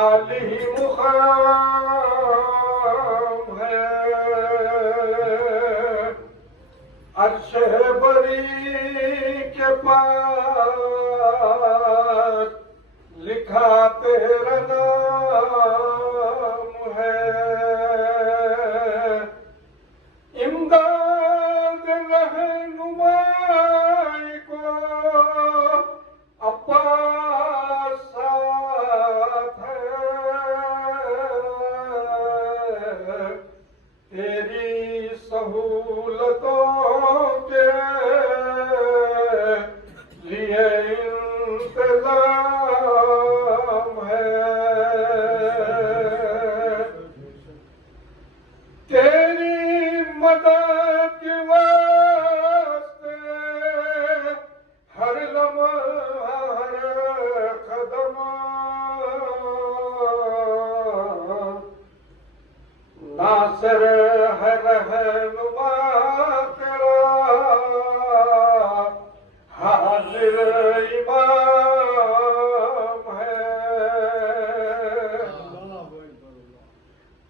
आली मुकाम है। अर्श बरी के पास लिखा तेरा नाम है। इमदाद रहनुमाई को अब्बास साथ है। तेरी सहूलतों के लिए इंतजाम है। तेरी मदद के वास्ते हर लम्हा हर कदम नासर है रहनुमा तेरा हाजिर इमाम है।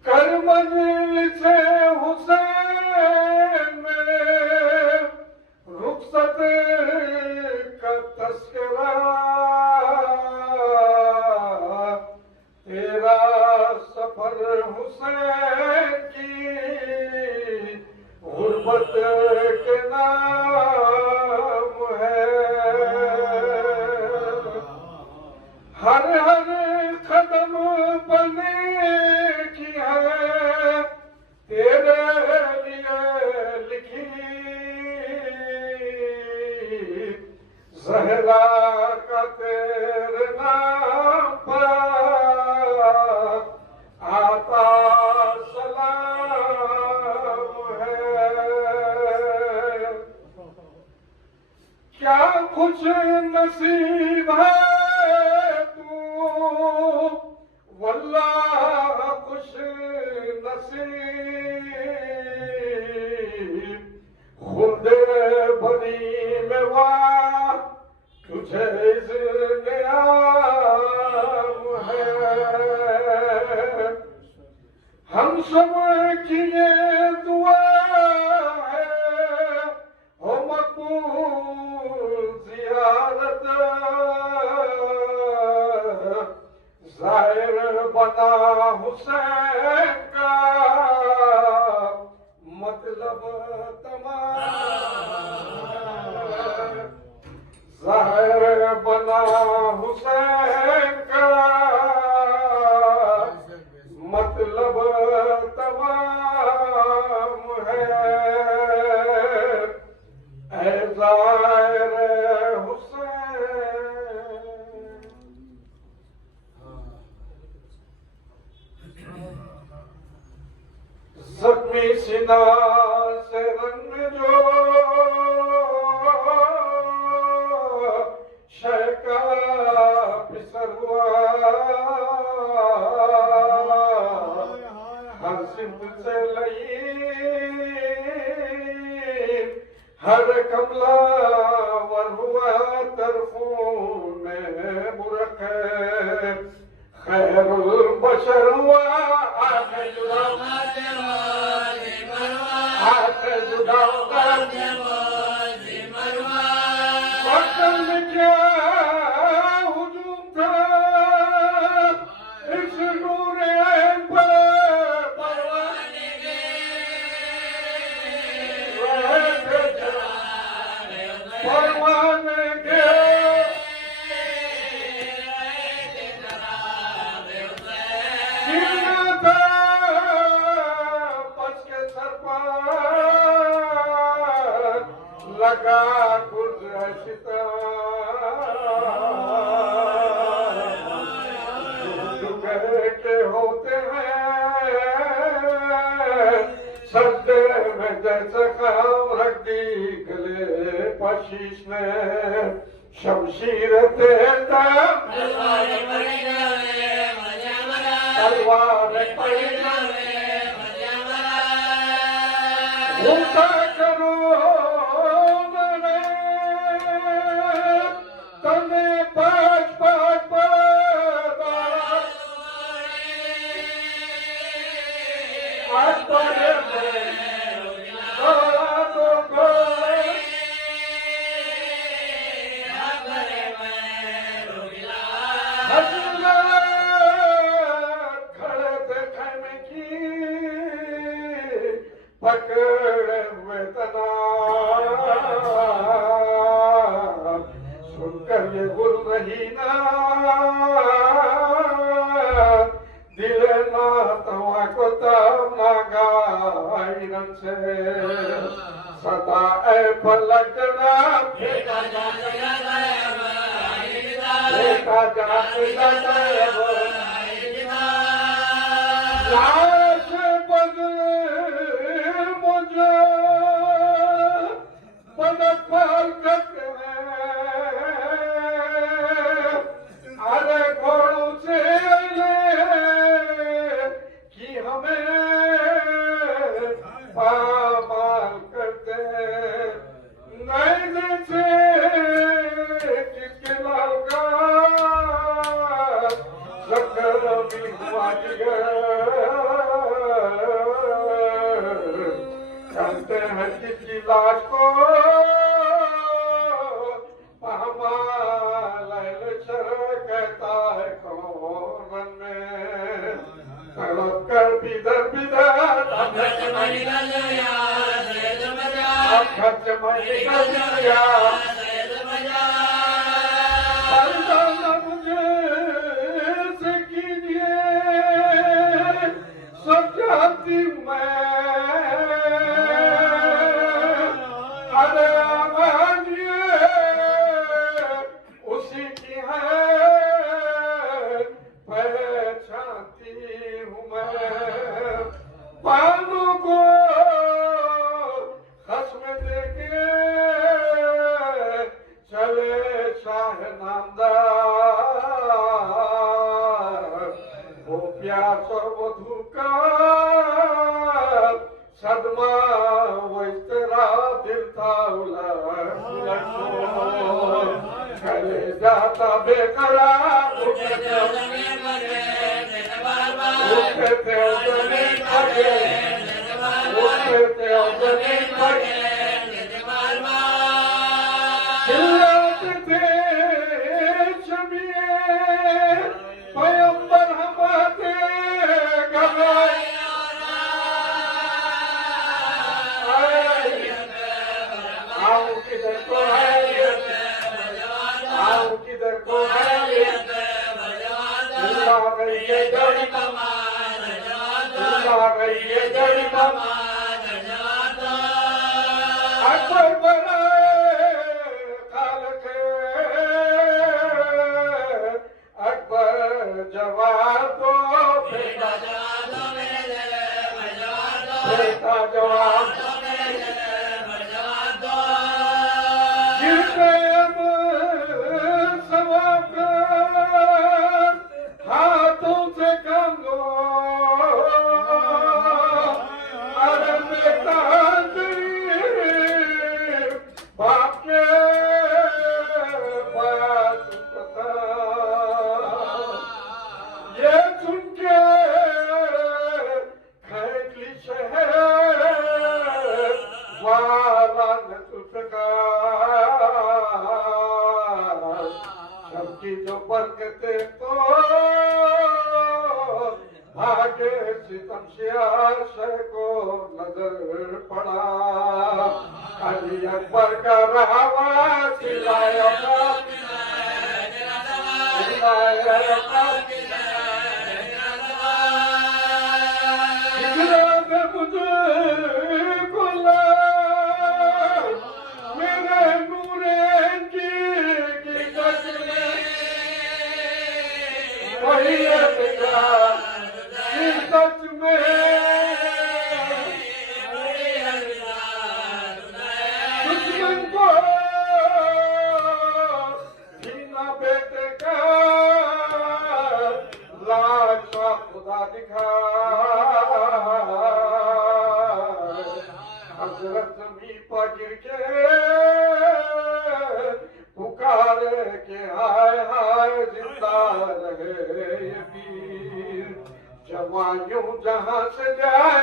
कर मंजिल से हुसैन में रुखसत का तस्करा तेरा सफर हुसैन की गुर्बत के नाम है। हर हर कदम बने की है तेरे लिए लिखी। ज़हरा का तेरे नाम पर आता सलाम है। क्या कुछ नसीब है तू वल्लाह कुछ नसीब। खुदे भरी में वाह तुझे इज़्न आम है। हम सब की ये दुआ है हो मकबूल ज़ियारत। ज़ाहिर बना हुसैन का मतलब तमाम। ज़ाहिर बना हुसैन का मतलब तमाम है। ऐ ज़ाहिर हुसैन। ज़ख्मी सीना से रंग जो शहका फिसर हुआ। हर सिंध से लई हर कमला वर हुआ तरफों में बुरक खैरुल बशर हुआ। आके जुड़ाओ आके जुड़ाओ वतन में क्या हुजूम था इस नूरे पर परवाने के परवाने के गिरना था बस के सर पर लगा गुज़श्ता। के होते हैं सजदे में जैसे काम रख दी गले पशीश में शमशीर तेरा तलवार पड़ी घूमता करो तने पाँच पाँच बिना दिल ना तवा को तमगाइरन से सदा ए फलकना फेका जाता लाश बदले मुझे बदपाल करते अरे घोड़ों से कि हमें पामाल करते नहीं से किसके लाल का शक्कर भी हुआ जानते हैं किसकी लाश को कहता है कौन में तड़प कर बिदर खर्च में मुझे से कीजिए सब जानती हूँ मैं अरे उसी की है पहचानती हूँ मैं पानों को खस्म देके चले शाह नामदार वो प्यास और वधू का सदमा वो इस तरह दिल था चले जाता बेकरार उठते थे शमीए पैगंबर हमारे आओ किधर को है आओ किधर को है जड़ी जड़ी अकबर बनाए काल के अकबर जवाब दो फेंका जवाब हाथों से कम लो अरे बेटा बाप के बात पता ये सुन के खैली शहर वाला न तुझका सबकी जो बरकते तो भागे सितम सियार को नजर पड़ा अली अकबर का रहावा सिलाया मुझे गुला मेरे नूरे की वही सच में दुश्मन को जीना बेटे का लाशा खुदा दिखा हजरत जमीन पर गिर के पुकारे के हाय हाय जिंदा रहे ये वीर जवानियों जहाँ से जाए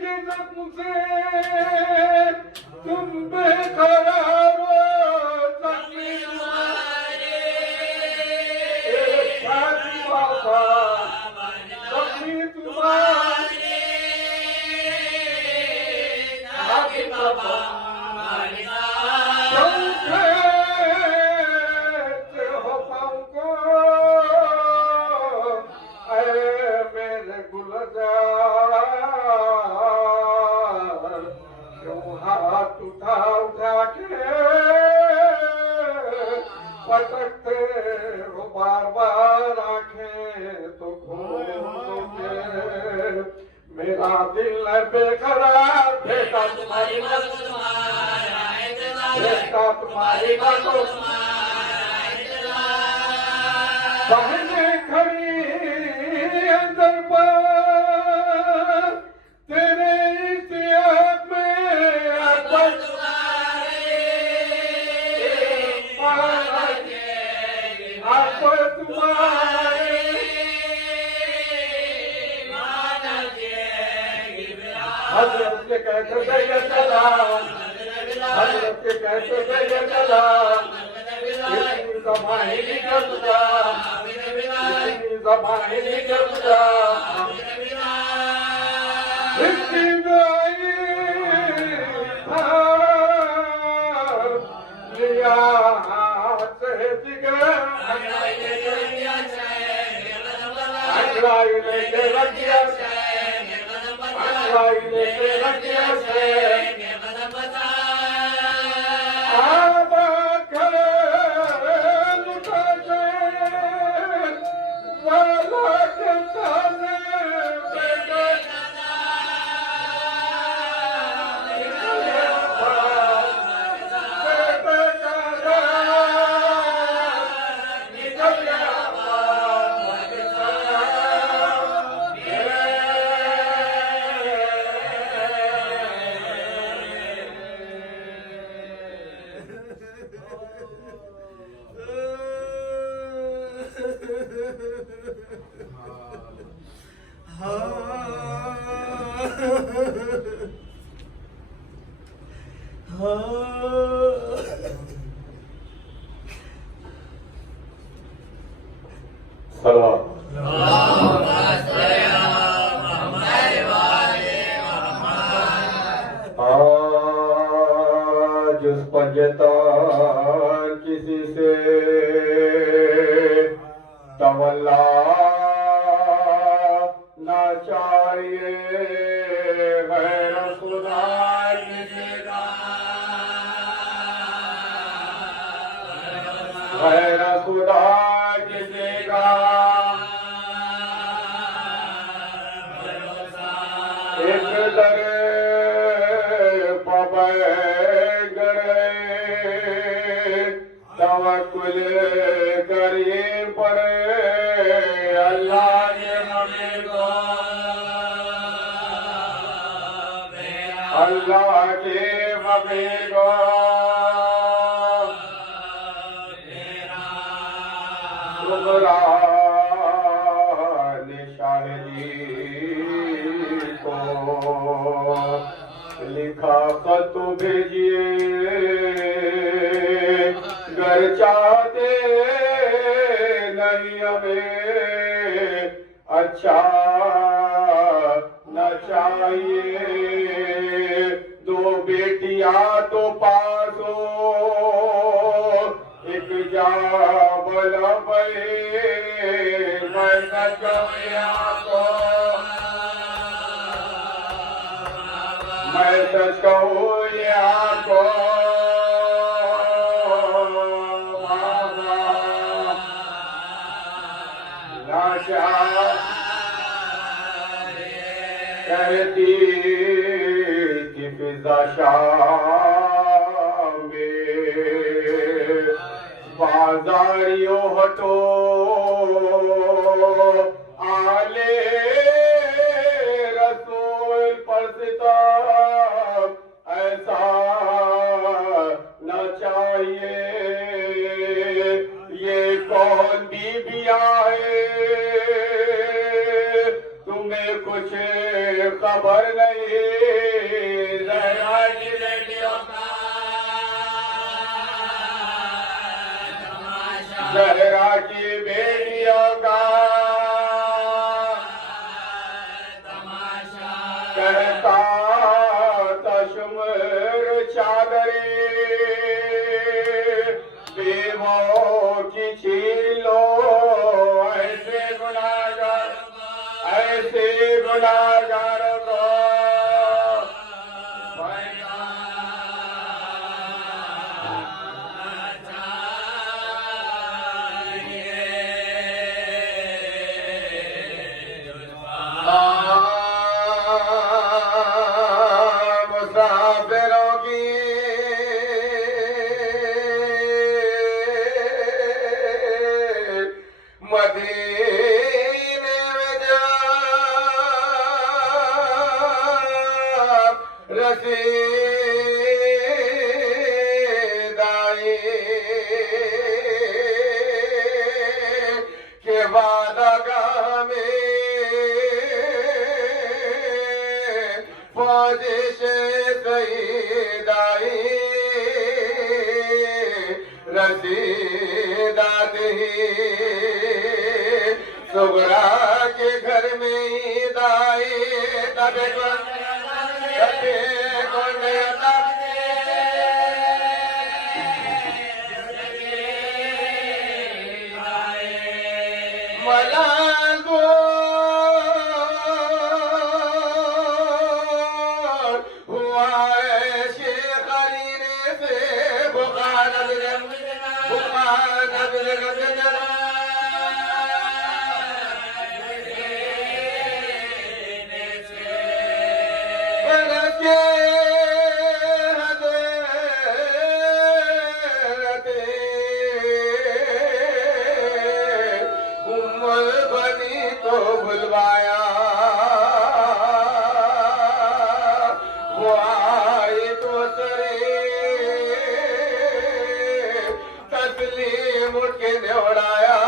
के जख्म से तुम बेकरार जख्मी तुम्हारे मेरा दिल न बेकरार, बेटा तुम्हारी मत, बेटा तुम्हारी मत, बहने खड़ी अंदर पर तेरे इश्क़ में अकबर तुम्हारे हज़रत के कहते थे चला, हज़रत के कहते थे चला, इतनी ज़बानी निकल जा, इतनी ज़बानी निकल जा, इतनी दुआएं था लिया से जिगर, अंगड़ाई लेके रख दिया, अंगड़ाई लेके रख दिया से आबाद करे लुटा गए वाला के ताने आज उस पंजतान किसी से तवल्ला ना चाहिए, गैर खुदा किसी का, गैर खुदा किसी का, एक दरे पबैठ गए तवक्कुल करीम पड़े अल्लाह के हमें को, अल्लाह के हमें को शाहिदी को लिखा खत भेजिए, घर चाहते नहीं हमें अच्छा न चाहिए, दो बेटियां तो पास हो, एक जा बला पे मैं न कमिया को, मैं सच कहूँ आपको कहती कि फिजा शाम में बाजारियों हटो, आले रसूल पर सिताब ऐसा न चाहिए, ये कौन बीबियां है तुम्हें कुछ खबर नहीं, ज़हरा की बेटियों का तमाशा, ज़हरा की बेटियों का तमाशा, कहता तशमर चादरे बेवों की छीन लो, ऐसे गुनाहगार, ऐसे गुनाहगारों को रसीदाई के वादागाह में फौज से सईदाई रसीदात ही सुगरा के घर में ईद आए तबे कौन मलागो हुआ शेख अली ने से बुखार तो बुलवाया वो आई तो सरे तस्लीम उठ के दौड़ाया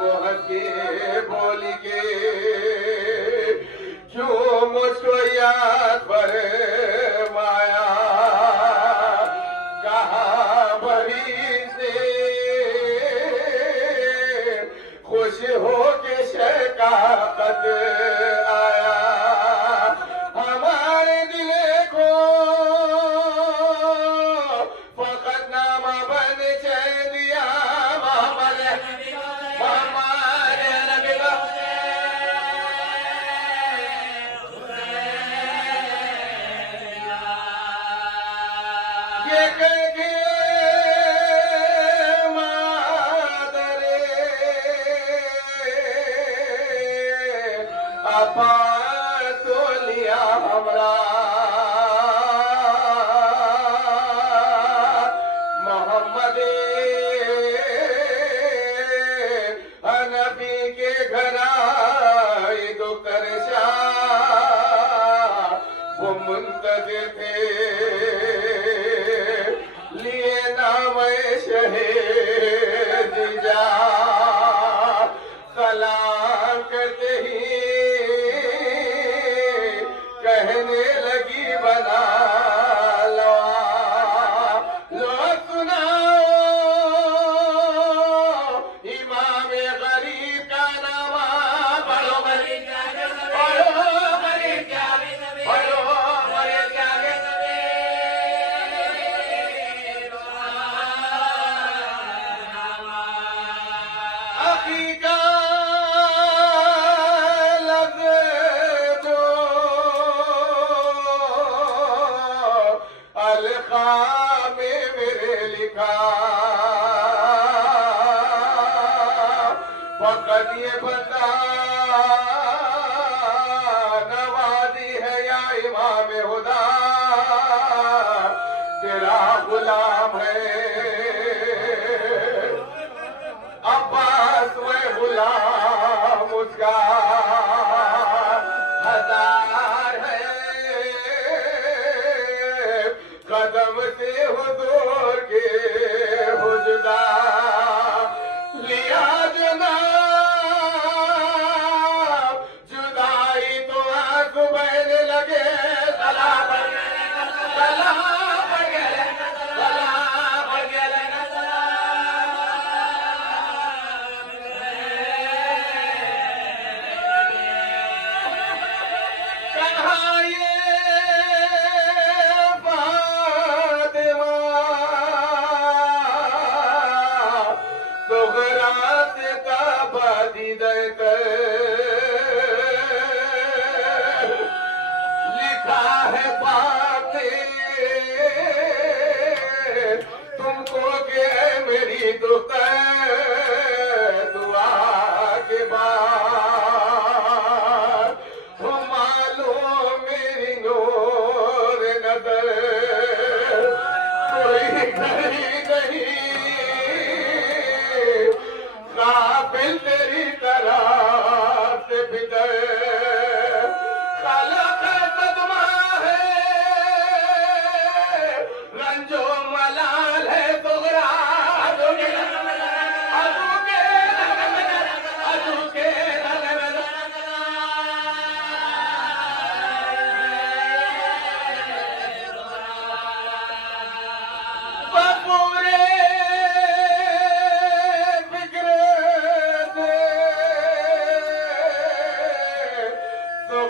वो हंसी बोली के क्यों मुझको याद पर माया कहा भरी से खुश हो के शकाकत आया हमारे दिले को फकत नामा बन चैन दिया ये कह आपा तो लिया हमरा मोहम्मद हनफी के घर आए दो करशा वो मुंतज़िर थे लिए नाम शहीद जा सलाम करते ही कहने लगी बना लो सुनाओ इमाम गरीब का नाम बड़ो गरीब हकीका में मेरे लिखा फकत ये बता नवाजी है या इमाम हुदा तेरा गुलाम है अब्बास मैं गुलाम उसका हजार है कदम से हुजूर के हुजदा लिया जना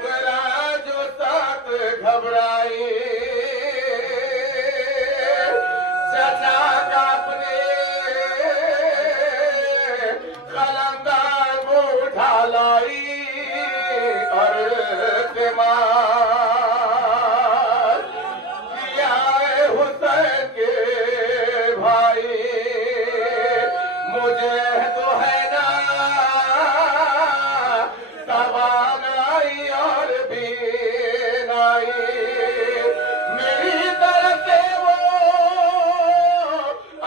मोगरा जो साथ घबराए चचा का अपने कलंदर को उठा लाई और किया हुसैन के भाई मुझे तो है ना तवानाई और बीनाई मेरी तरफ से वो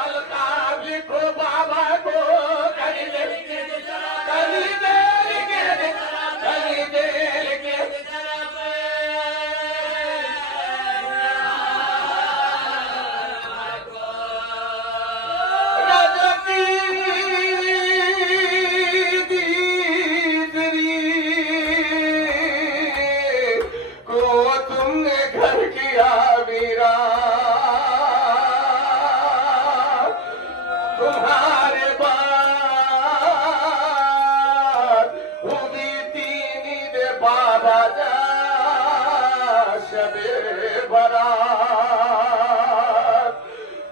अलकाब लिखो बाबा को कली देर के तुमने घर किया वीरा तुम्हारे बाद हुई तीनी दे बाबा जा शबे बरात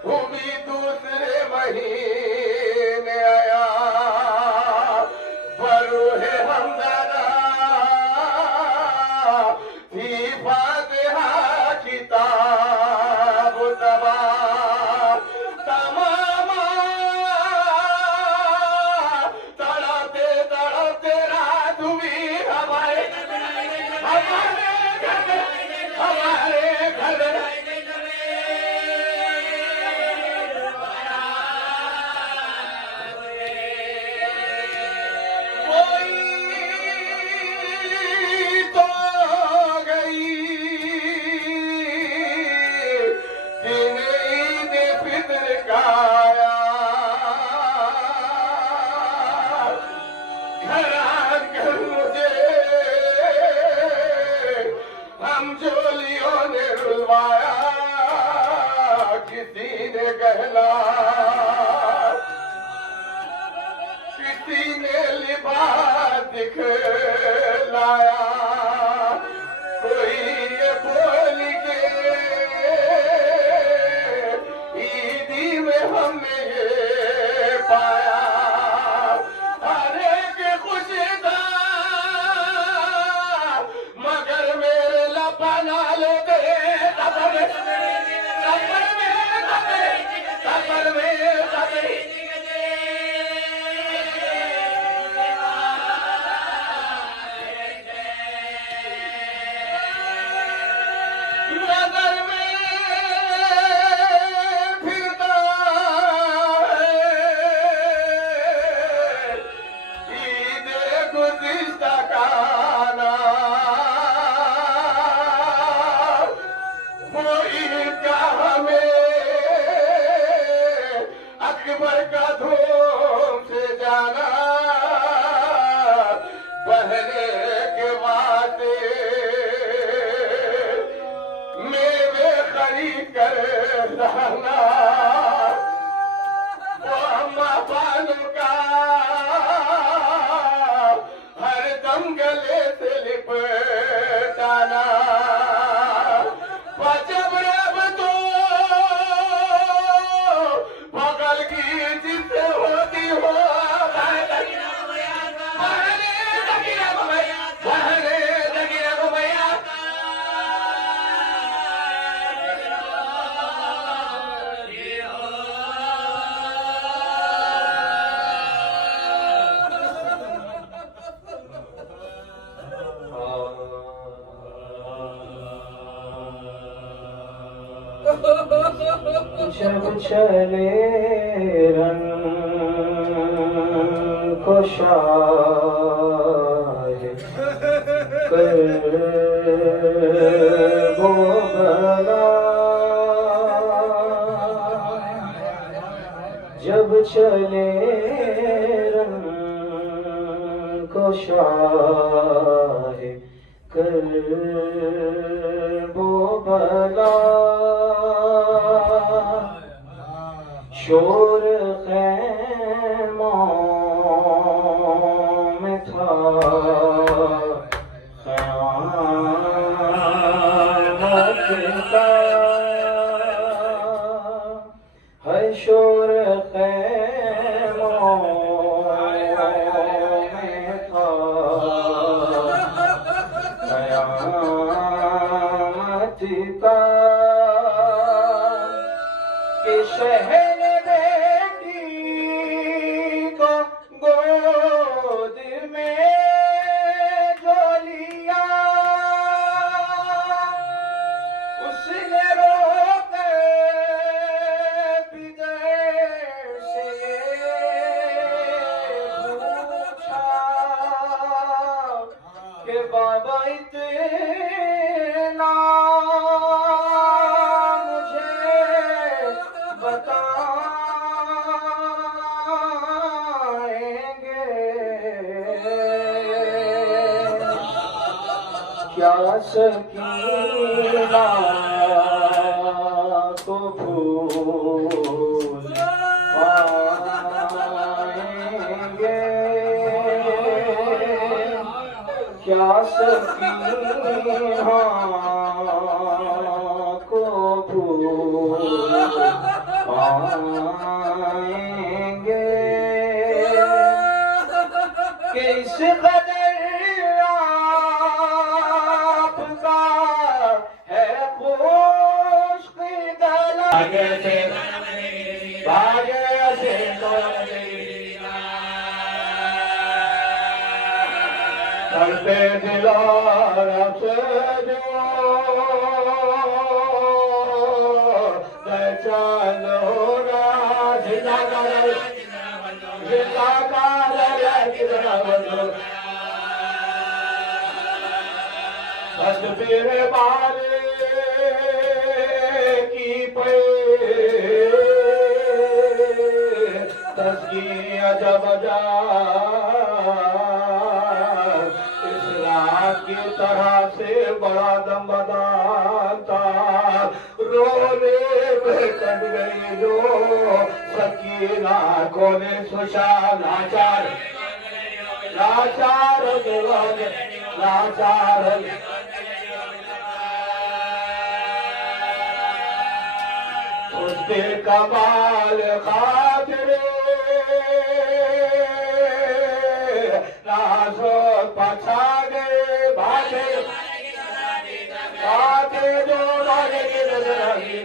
हुई दूसरे महीने आया बरूहे हमदरा थी फातिहा किताब तबा तमामा तड़पते रात हुई हमारे घर किसी ने गहला किसी ने लिबास दिखलाया कोई ये बोल के ईदी में हमने ये पाया हर एक खुश था मगर मेरे लपना ले गए नजर में फिरता ईद गुज़िश्ता का वो ईदगाह में अकबर का धूम से जाना बहने के वादे मेवे खरीद कर रहना वो अम्मा बानू का हर दम गले से लिपटाना जब अब तो बगल की जिससे होती हो जब चले रंग को शाह कर वो बला जब चले रंग को शाह कर वो बला शोर खैमों में था का है शोर खैमों में था कयामत का कि शहर बेटी को गोद में जो लिया उसने रोकर बिगड़ से पूछा कि बाबा इतना मुझे बताएंगे क्या सकीना को भूल पाएंगे क्या सकीना को भूल पाएंगे किस कदर आपका है खुश्क गला भाग्य से करते दिलार से जो चलो जिंदा तस्वीर बारे की पे तस्वीर जब जा इस रात की तरह से बड़ा दम बदाता रोले में कट गई जो सकीना कोने सुशा लाचार लाचार लाचार उसके कमाल खातिरे नाजो पछा गए भागे भागे जो भागे की नजर आई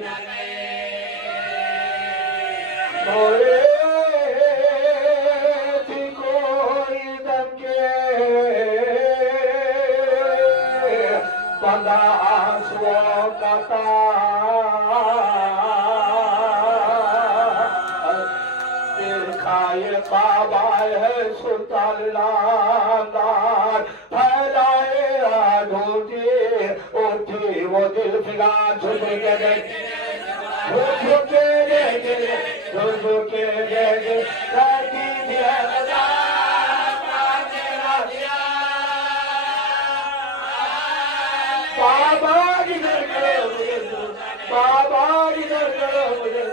सोए थी कोई दम के बंदा आंसुओं का खाए बाबा है सुल्तान लादार फैलाए ढूंढी उठी वो दिल फिगा झुके गए झुके राती दिया बाबा इधर करो मुझे बाबा इधर करो मुझे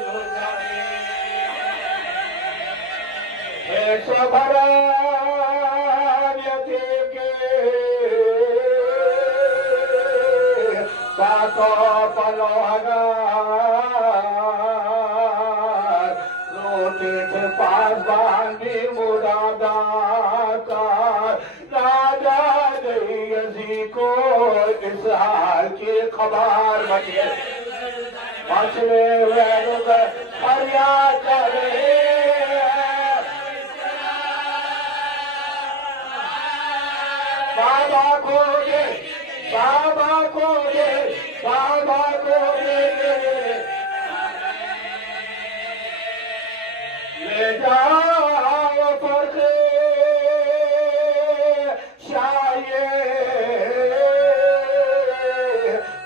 भरा के बातों पलोगा रोटी से पास बांधी मुरादा राजा गई अजी को इस हाल की खबर मचले हुए फरियाद करे बाबा को दे बाबा को दे बाबा को दे ले जाओ फर्क शाये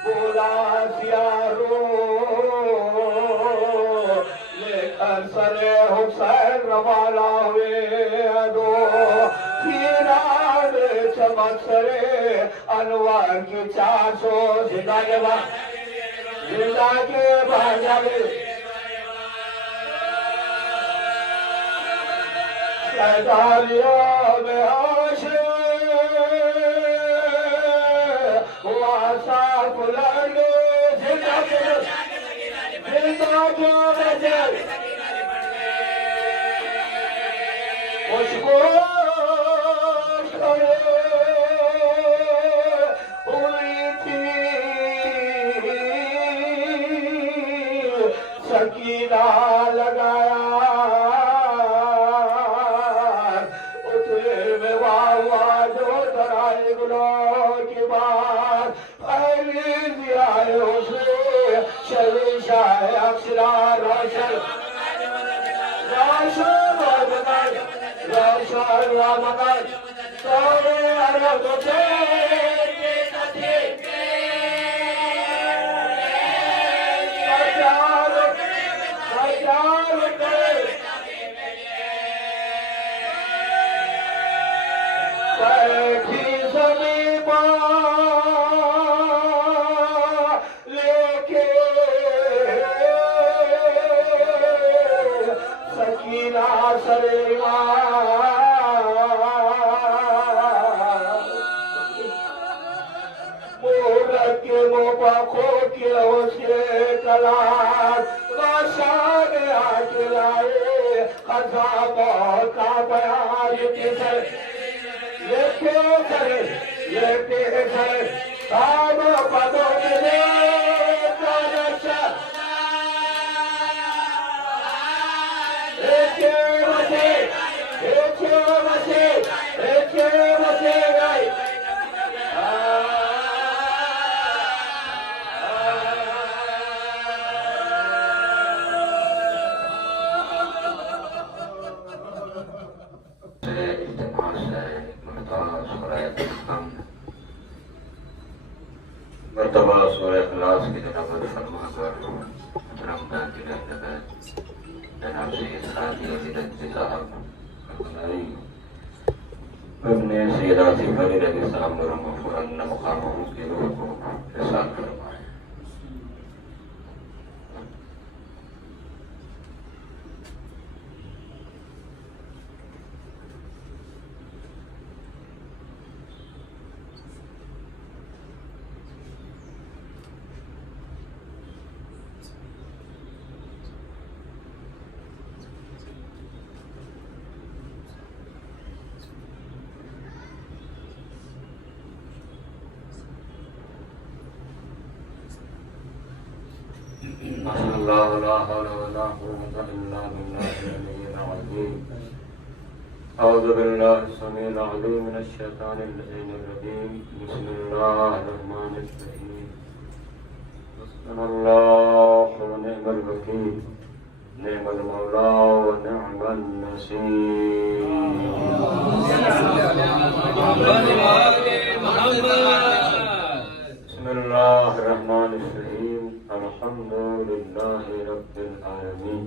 बोला सियारो लेकर सरे हुसैन रवाना हुए दो चमत्सरे अनवर की 400 जिंदा के बाद शैतानियों में आशे फुलाने जिंदा जो नजर मुझको हुई थी सकीना लगाया उतरे में वाह जो डराए गुनाह की बात फैली दिया है उसे शरीशाह अक्षरा रोशन रामगढ़ सोरे अरब से लेके सकीना सरेवा के मोबाखो के उसके कलास बादशाह ने आके लाए खजाबा का बयान लेके काम पदों के गए मर्तबा सूरह इखलास की तिलावत फरमा कर रमजान की रहमत जनाब सैयद हाजी अजीज़ साहब अपनाई अपने सैयद आसिफ अली रज़ी साहब ने मग़फ़ूरन मक़ाम की रूह को इरशाद फरमाए। माशाअल्लाह ला हौला वला कुव्वता इल्ला बिल्लाहिल अलिय्यिल अज़ीम। अऊज़ु बिल्लाहि समीइल अलीम मिनश शैतानिर रजीम। बिस्मिल्लाहिर रहमानिर रहीम। हस्बुनल्लाहु व निअमल वकील निअमल मौला व निअमन बिस्मिल्लाहिर्रहमानिर्रहीम। अल्हम्दुलिल्लाहि रब्बिल आलमीन।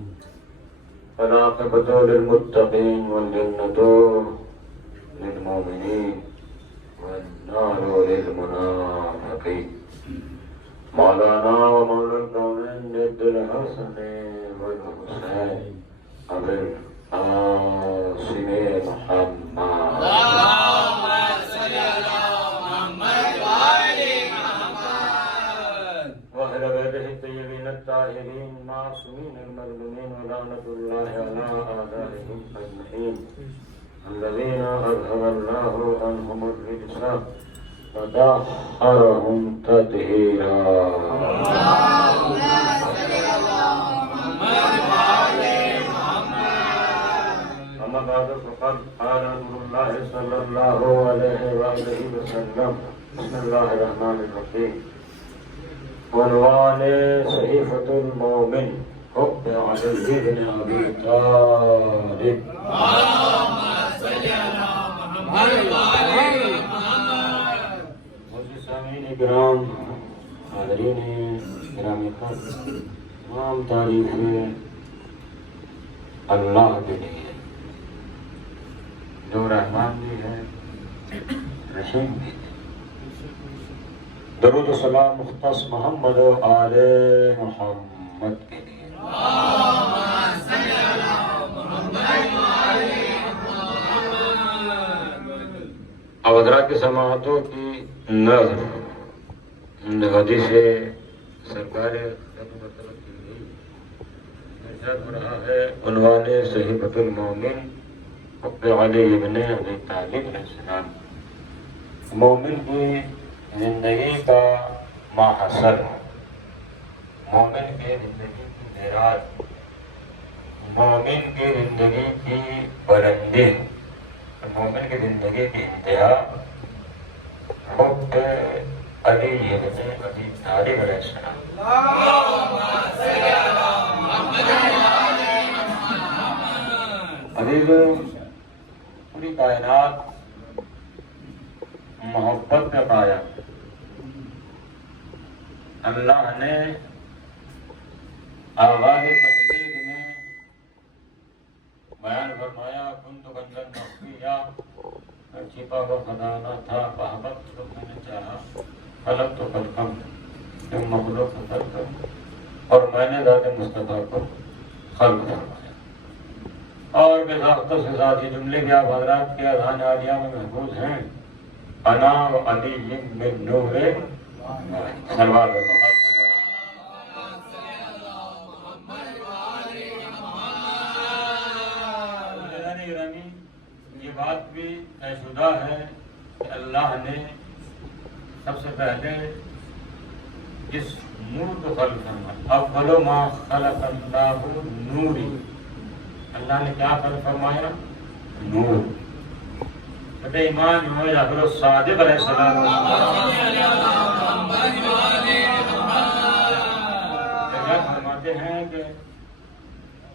वलाक़िबतु लिलमुत्तक़ीन वल-जन्नतु लिल-मुमिनीन वन-नारु लिल-मुनाफ़िक़ीन। मौलाना व मौलल कौनैन अब्दुल हसन वल हुसैन अबुल क़ासिम मुहम्मद الطاهرين معصومين المظلومين ولعنة الله على أعدائهم أجمعين الذين أذهب الله عنهم الرجس وطهرهم تطهيرا. أما بعد فقد قال رسول الله صلى الله عليه وآله وسلم بسم الله الرحمن الرحيم. عنوان सहीफ़तुल मोमिन हुब्ब अली बिन अबी तालिब। मुअज़्ज़िज़ीन इकराम हाज़रीन गिरामी ख़ुद तमाम तारीफ़ें अल्लाह के लिए जो रहमान भी है रहीम भी है। दरूद सलाम मुख्तस मोहम्मद आले मोहम्मद के लिए। अब हज़रात की समाअतों की नज़र हदीस से सरकार हो रहा है उन्वान सहीफतुल मोमिन अली इब्न अबी तालिब अलैहिस्सलाम। मोमिन की जिंदगी का माहसर, मोमिन की जिंदगी की मेराज, मोमिन की जिंदगी की बुलंदी, मोमिन की जिंदगी की इंतहा खुद अली इब्न अबी तालिब अलैहिस्सलाम। पूरी कायनात मोहब्बत में पाया। अल्लाह ने आवाज़ तस्दीक में बयान फरमाया, कुन्तु कंजन मख्फिया, छिपा हुआ खजाना था, फहबत तो मैंने चाहा, खलक तो खलकम, तुम मखलूक तो खलकम, और मैंने ज़ात मुस्तफा को खल्क फरमाया। और बेसाख्ता से साथ ही जुमले के आप हज़रात के अज़ान आलिया में महफूज हैं। अना व अली बिन नूर सलवार ये बात भी तयशुदा है कि अल्लाह ने सबसे पहले इस नूर को खल्क़ फरमाया। अव्वलु मा खलक़ल्लाहु नूरी, अल्लाह ने क्या खल्क़ फरमाया? नूर। बटे इमाम जाफर सादिक अलैहिस्सलाम फरमाते हैं कि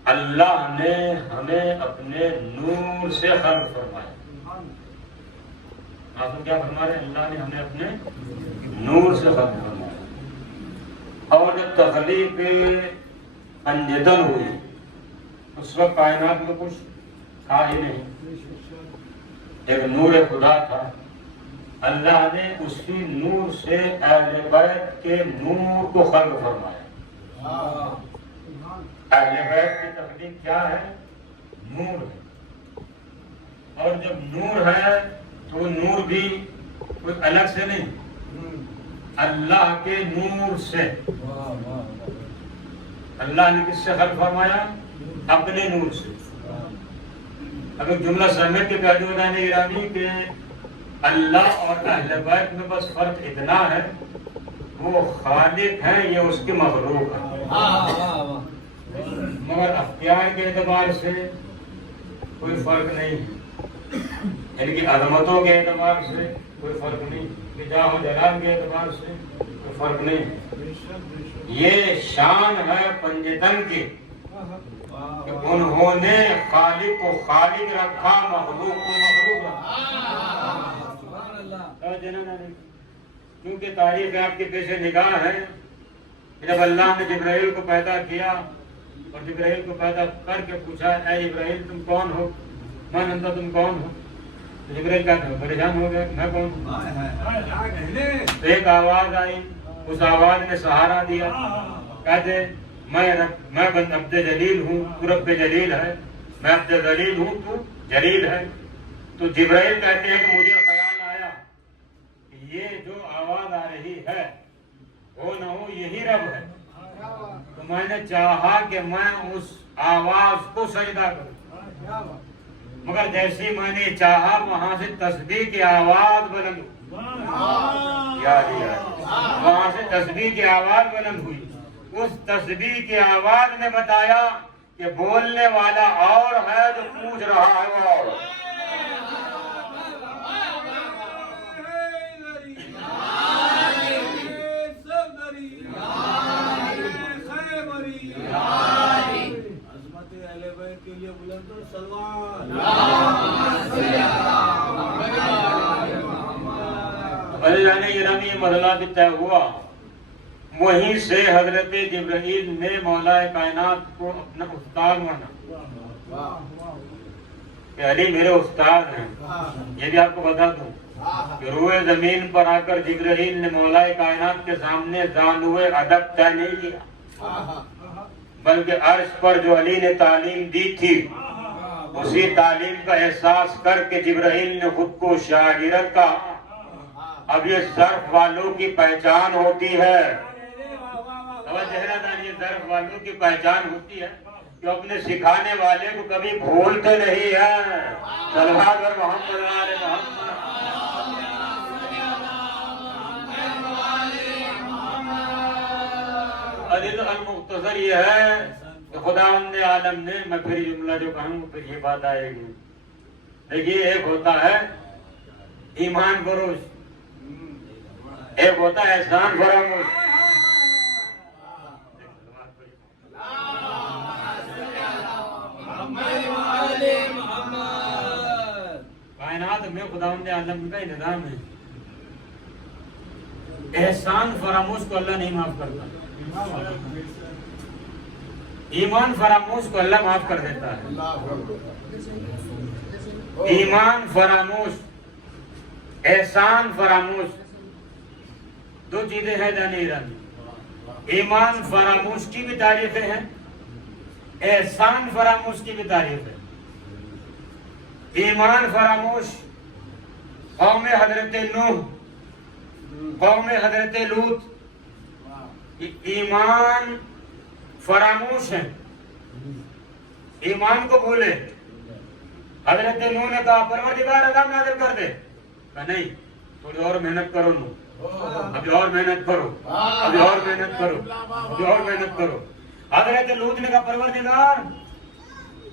अल्लाह ने हमें अपने नूर से खल्क़ फरमाया। आप क्या फरमा रहे हैं? अल्लाह ने हमें अपने नूर से खल्क़ फरमाया। और जब तख्लीक अंजदन हुई उस वक्त कायनात में कुछ था ही नहीं, एक नूर खुदा था। अल्लाह ने उसी नूर से अहले बैत के नूर को खल्क़ फरमाया। अहले बैत की तख्लीक क्या है? नूर है। और जब नूर है तो नूर भी कुछ अलग से नहीं, अल्लाह के नूर से। अल्लाह ने किससे खल्क़ फरमाया? अपने नूर से। अगर जुमला समेट के कह दो जाने ईरानी के अल्लाह और अहले बैत में बस फर्क इतना है, वो खालिक है, ये उसके मखलूक है। मगर अख्तियार के एतबार से कोई फर्क नहीं है, यानी कि अजमतों के एतबार से कोई फर्क नहीं, जाह जलाल के एतबार से कोई फर्क नहीं। ये शान है पंजतन की कि उन्होंने खालिक को खालिक रखा, मखलूक को मखलूक रखा। क्योंकि तारीख आपके पेशे निगाह है। जब अल्लाह ने जिब्राइल को पैदा किया और जिब्राइल को पैदा करके पूछा, ऐ इब्राहिम तुम कौन हो? मन अंता तुम कौन हो? तो जिब्राइल का परेशान हो गया, मैं कौन हूँ? तो एक आवाज आई, उस आवाज ने सहारा दिया। कहते मैं अब्द जलील हूँ, तू रब्ब जलील है, मैं अब्द जलील हूँ, तू जलील है। तो जिब्राइल कहते हैं कि मुझे ख्याल आया कि ये जो आवाज आ रही है वो न हो यही रब है। तो मैंने चाहा कि मैं उस आवाज को सजदा करूं, मगर जैसे मैंने चाहा वहां से तस्बीह की आवाज बुलंद हुई। वहां से तस्बीह की आवाज बुलंद हुई। उस तस्बीह की आवाज ने बताया कि बोलने वाला और है, जो पूछ रहा है वो और। अरे जाने ये मसला भी तय हुआ। वहीं से हजरत जिब्राइल ने मौलाए कायनात को अपना उस्ताद माना कि अली मेरे उस्ताद हैं। ये भी आपको बता दूं कि रूए जमीन पर आकर जिब्राइल ने मौलाए कायनात के सामने जानुए अदब तय नहीं किया, बल्कि अर्श पर जो अली ने तालीम दी थी उसी तालीम का एहसास करके जिब्राइल ने खुद को शागिरत का अब ये ज़र्फ वालों की पहचान होती है, ये ज़र्फ वालों की पहचान होती है कि अपने सिखाने वाले को कभी भूलते नहीं है। सल्लल्लाहु अलैहि वसल्लम। अदील अल-मुख्तसर ये है कि खुदावंद आलम ने, मैं फिर जुमला जो कहूँ फिर ये बात आएगी। देखिए, एक होता है ईमान फरोश, एक होता है एहसान फरामोश। कायनात में खुदावंद आलम का निज़ाम है, एहसान फरामोश को अल्लाह नहीं माफ करता, ईमान फरामोश को अल्लाह माफ कर देता है। ईमान फरामोश, एहसान फरामोश, दो चीजें हैं जानी। ईमान फरामोश की भी तारीफें हैं, एहसान फरामोश की भी तारीफ है। ईमान फरामोश कौम हजरत नूह, कौम हजरत लूत, ईमान फरामोश है, ईमान को भूले। हजरत नूह ने कहा परवरदिगार अज़ाब नाज़िल कर दे, कहा नहीं, थोड़ी और मेहनत करो नूह, अभी और मेहनत करो, अभी और मेहनत करो, अभी और मेहनत करो। हजरत लूत ने कहा परवरदिगार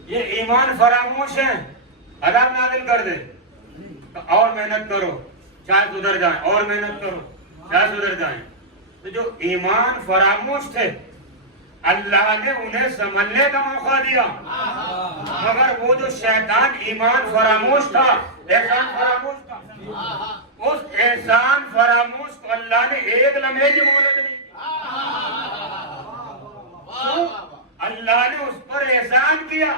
ये ईमान फरामोश है, अज़ाब नाज़िल कर दे, और मेहनत करो चाहे सुधर जाए, और मेहनत करो चाहे सुधर जाए। तो जो ईमान फरामोश थे अल्लाह ने उन्हें संभलने का मौका दिया, मगर वो जो शैतान ईमान फरामोश था, एहसान फरामोश था, उस एहसान फरामोश को अल्लाह ने एक लम्हे की मोहलत नहीं, अल्लाह ने उस पर एहसान किया,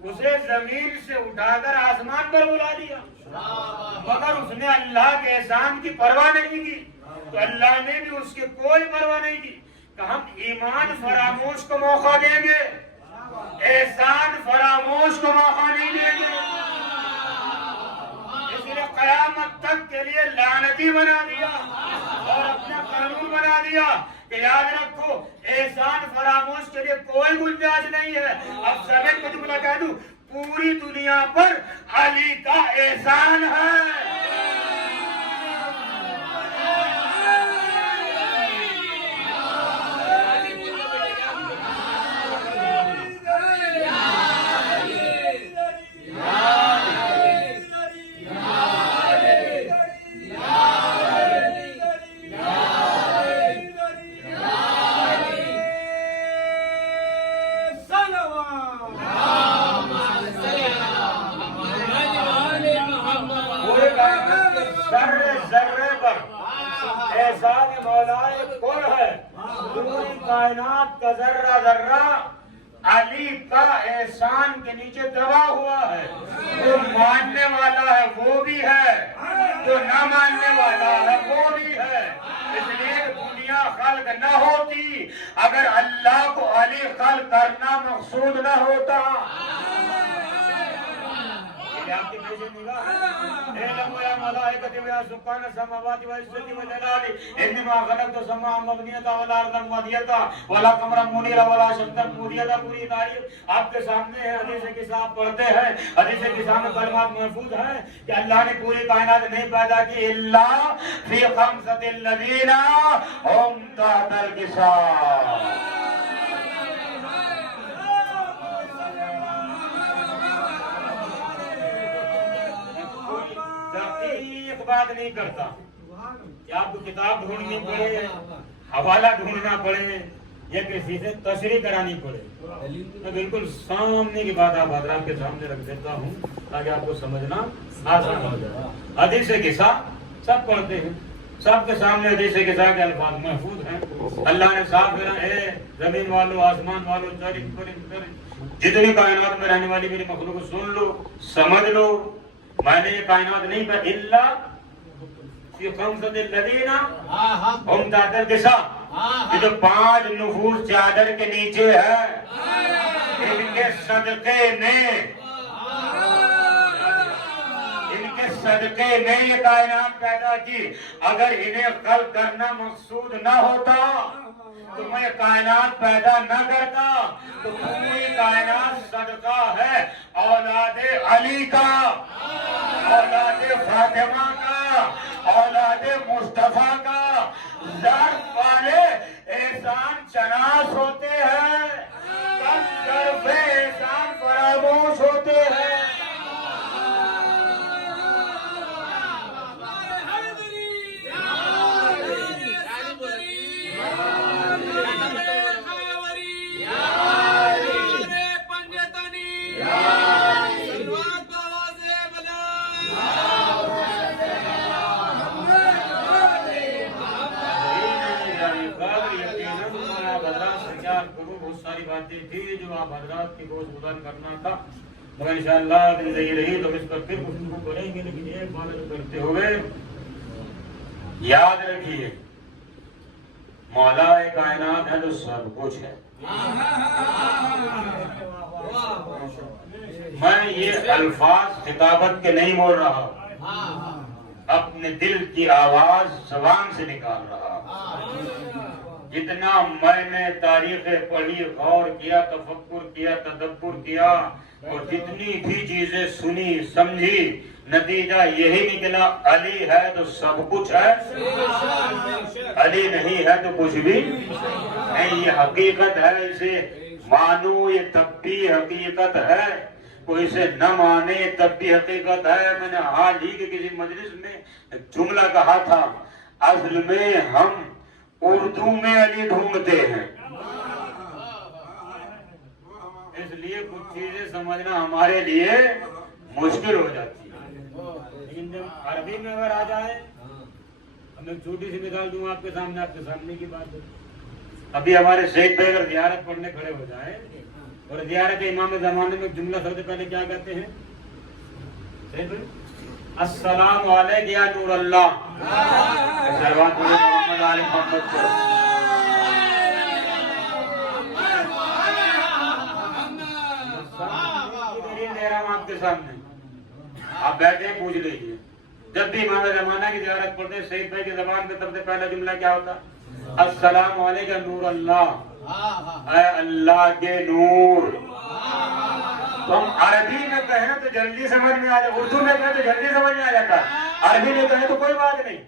उसे जमीन से उठाकर आसमान पर बुला दिया, मगर उसने अल्लाह के एहसान की परवाह नहीं की, तो अल्लाह ने भी उसकी कोई परवाह नहीं की। तो हम ईमान फरामोश को मौका देंगे, एहसान फरामोश को मौका नहीं देंगे। इसलिए कयामत तक के लिए लानती बना दिया और अपना कानून बना दिया कि याद रखो एहसान फरामोश के लिए कोई गुंजाइश नहीं है। अब सभी को जुमला कह दूं, पूरी दुनिया पर अली का एहसान है। कायनात का जर्रा जर्रा अली का एहसान के नीचे दबा हुआ है। जो मानने वाला है वो भी है, जो ना मानने वाला है वो भी है। इसलिए दुनिया खल्क न होती अगर अल्लाह को अली खल्क करना मकसूद न होता। आपकी बेइज्जती निगाह है लम्या मलाइकति व सुब्हान समावाति व इज्जति व जलाली इन्नमा खलक़तु समा मबनियता वल अर्द मदियता वला कमरा मुनीरा वला शमसन मुदियता। पूरी तारीफ आपके सामने है, हदीस के साथ पढ़ते हैं, हदीस के सामने कलमात महफूज है कि अल्लाह ने पूरी कायनात नहीं पैदा की इल्ला फी खमसतिल लदीना हुम तहतल किसा। बात नहीं करता कि आपको किताब ढूंढनी पड़े, हवाला ढूंढना पड़े या किसी से तशरीह करानी पड़े। मैं बिल्कुल सामने की बात आप हज़रात के सामने रख देता हूँ ताकि आपको समझना आसान हो जाए। हदीस किस्सा सब पढ़ते हैं, सबके सामने हदीस किस्सा के अल्फाज महफूज हैं। अल्लाह ने साफ करा है, जमीन वालों आसमान वालों जितनी कायनात में रहने वाली मेरी मखलूक को सुन लो, समझ लो, मैंने ये कायनात नहीं पर इल्ला फी खमसतिल लदीना हुम तहतल किसा। ये जो 5 नफूस चादर के नीचे है, इनके सदके में सदके में ये कायनात पैदा की। अगर इन्हें खल करना मकसूद न होता तो मैं कायनात पैदा न करता। तो पूरी कायनात सदका है औलादे अली का, औलादे फातिमा का, औलादे मुस्तफा का। ज़र्फ वाले एहसान चनास होते हैं, कम ज़र्फ़े एहसान फरामोश होते हैं। बहुत सारी बातें थी जो आप हजरात की गोश गुजार करना था, मगर इंशाअल्लाह दिन सही रही तो इस पर फिर गुफ्तगू करेंगे। लेकिन एक बात करते हुए याद रखिए, मौला कायनात है तो सब कुछ है। मैं ये अल्फाज खिताबत के नहीं बोल रहा, अपने दिल की आवाज जबान से निकाल रहा। जितना मैंने तारीखें पढ़ी, गौर किया, तफक्कुर किया, तदब्बुर किया और जितनी भी चीजें सुनी समझी, नतीजा यही निकला, अली है तो सब कुछ है, अली नहीं है तो कुछ भी नहीं। ये हकीकत है, इसे मानो ये तब भी हकीकत है, कोई इसे न माने तब भी हकीकत है। मैंने हाल ही के किसी मजलिस में एक जुमला कहा था, असल में हम उर्दू में अली ढूंढते हैं, इसलिए कुछ चीजें समझना हमारे लिए मुश्किल हो जाती है। लेकिन जब अरबी में अगर आ जाए, मैं एक छोटी सी मिसाल दूं आपके सामने की बात है। अभी हमारे शेख भाई अगर ज़ियारत पढ़ने खड़े हो जाए और ज़ियारत इमाम ज़माने में जुमला सबसे पहले क्या कहते हैं? अस्सलाम वालेकुम या नूर अल्लाह। सलवात मोहम्मद आले मोहम्मद को। आपके सामने आप बैठे पूछ लीजिए, जब भी इमाम ज़माना की ज़ियारत पढ़ते सईद भाई की ज़बान में सबसे पहला जुमला क्या होता? अस्सलाम वालेकुम नूर अल्लाह, अल्लाह के नूर। तो हम अरबी में कहें तो जल्दी समझ में आ जाए, उर्दू में कहें तो जल्दी समझ में आ जाता है, अरबी में कहें तो कोई बात नहीं,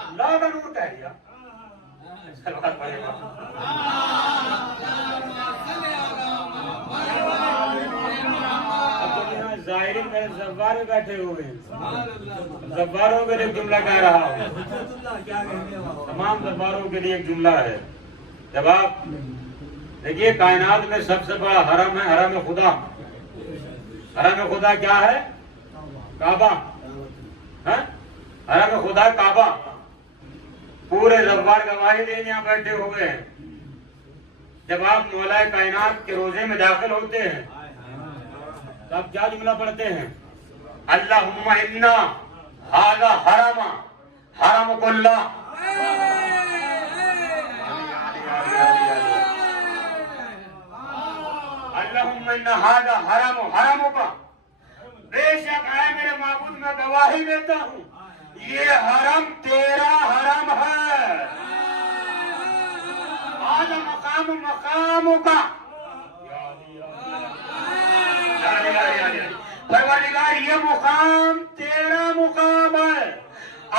अल्लाह का नूर कह दिया। जाहिर मेरे जब्बार में बैठे हुए हैं, जब्बारों के लिए एक जुमला कह रहा हूँ, तमाम जब्बारों के लिए एक जुमला है। जब आप देखिए, कायनात में सबसे बड़ा हरम है हरम खुदा। हरम खुदा क्या है? काबा है, हरम खुदा काबा। पूरे जब्बार गवाही देने यहाँ बैठे हुए हैं। जब आप मौला कायनात के रोजे में दाखिल होते हैं तो आप क्या जुमला पढ़ते हैं? अल्लाहुम्मा इन्ना हाज़ा हरमा हरम कुल्ला। अल्लाहुम्मा इन्ना हाज़ा हरम हरमुका। बेशक है मेरे माबूद, मैं गवाही देता हूँ ये हरम तेरा हरम है। हाज़ा मकाम मकामुका। परवरदिगार ये मुकाम तेरा मुकाम है,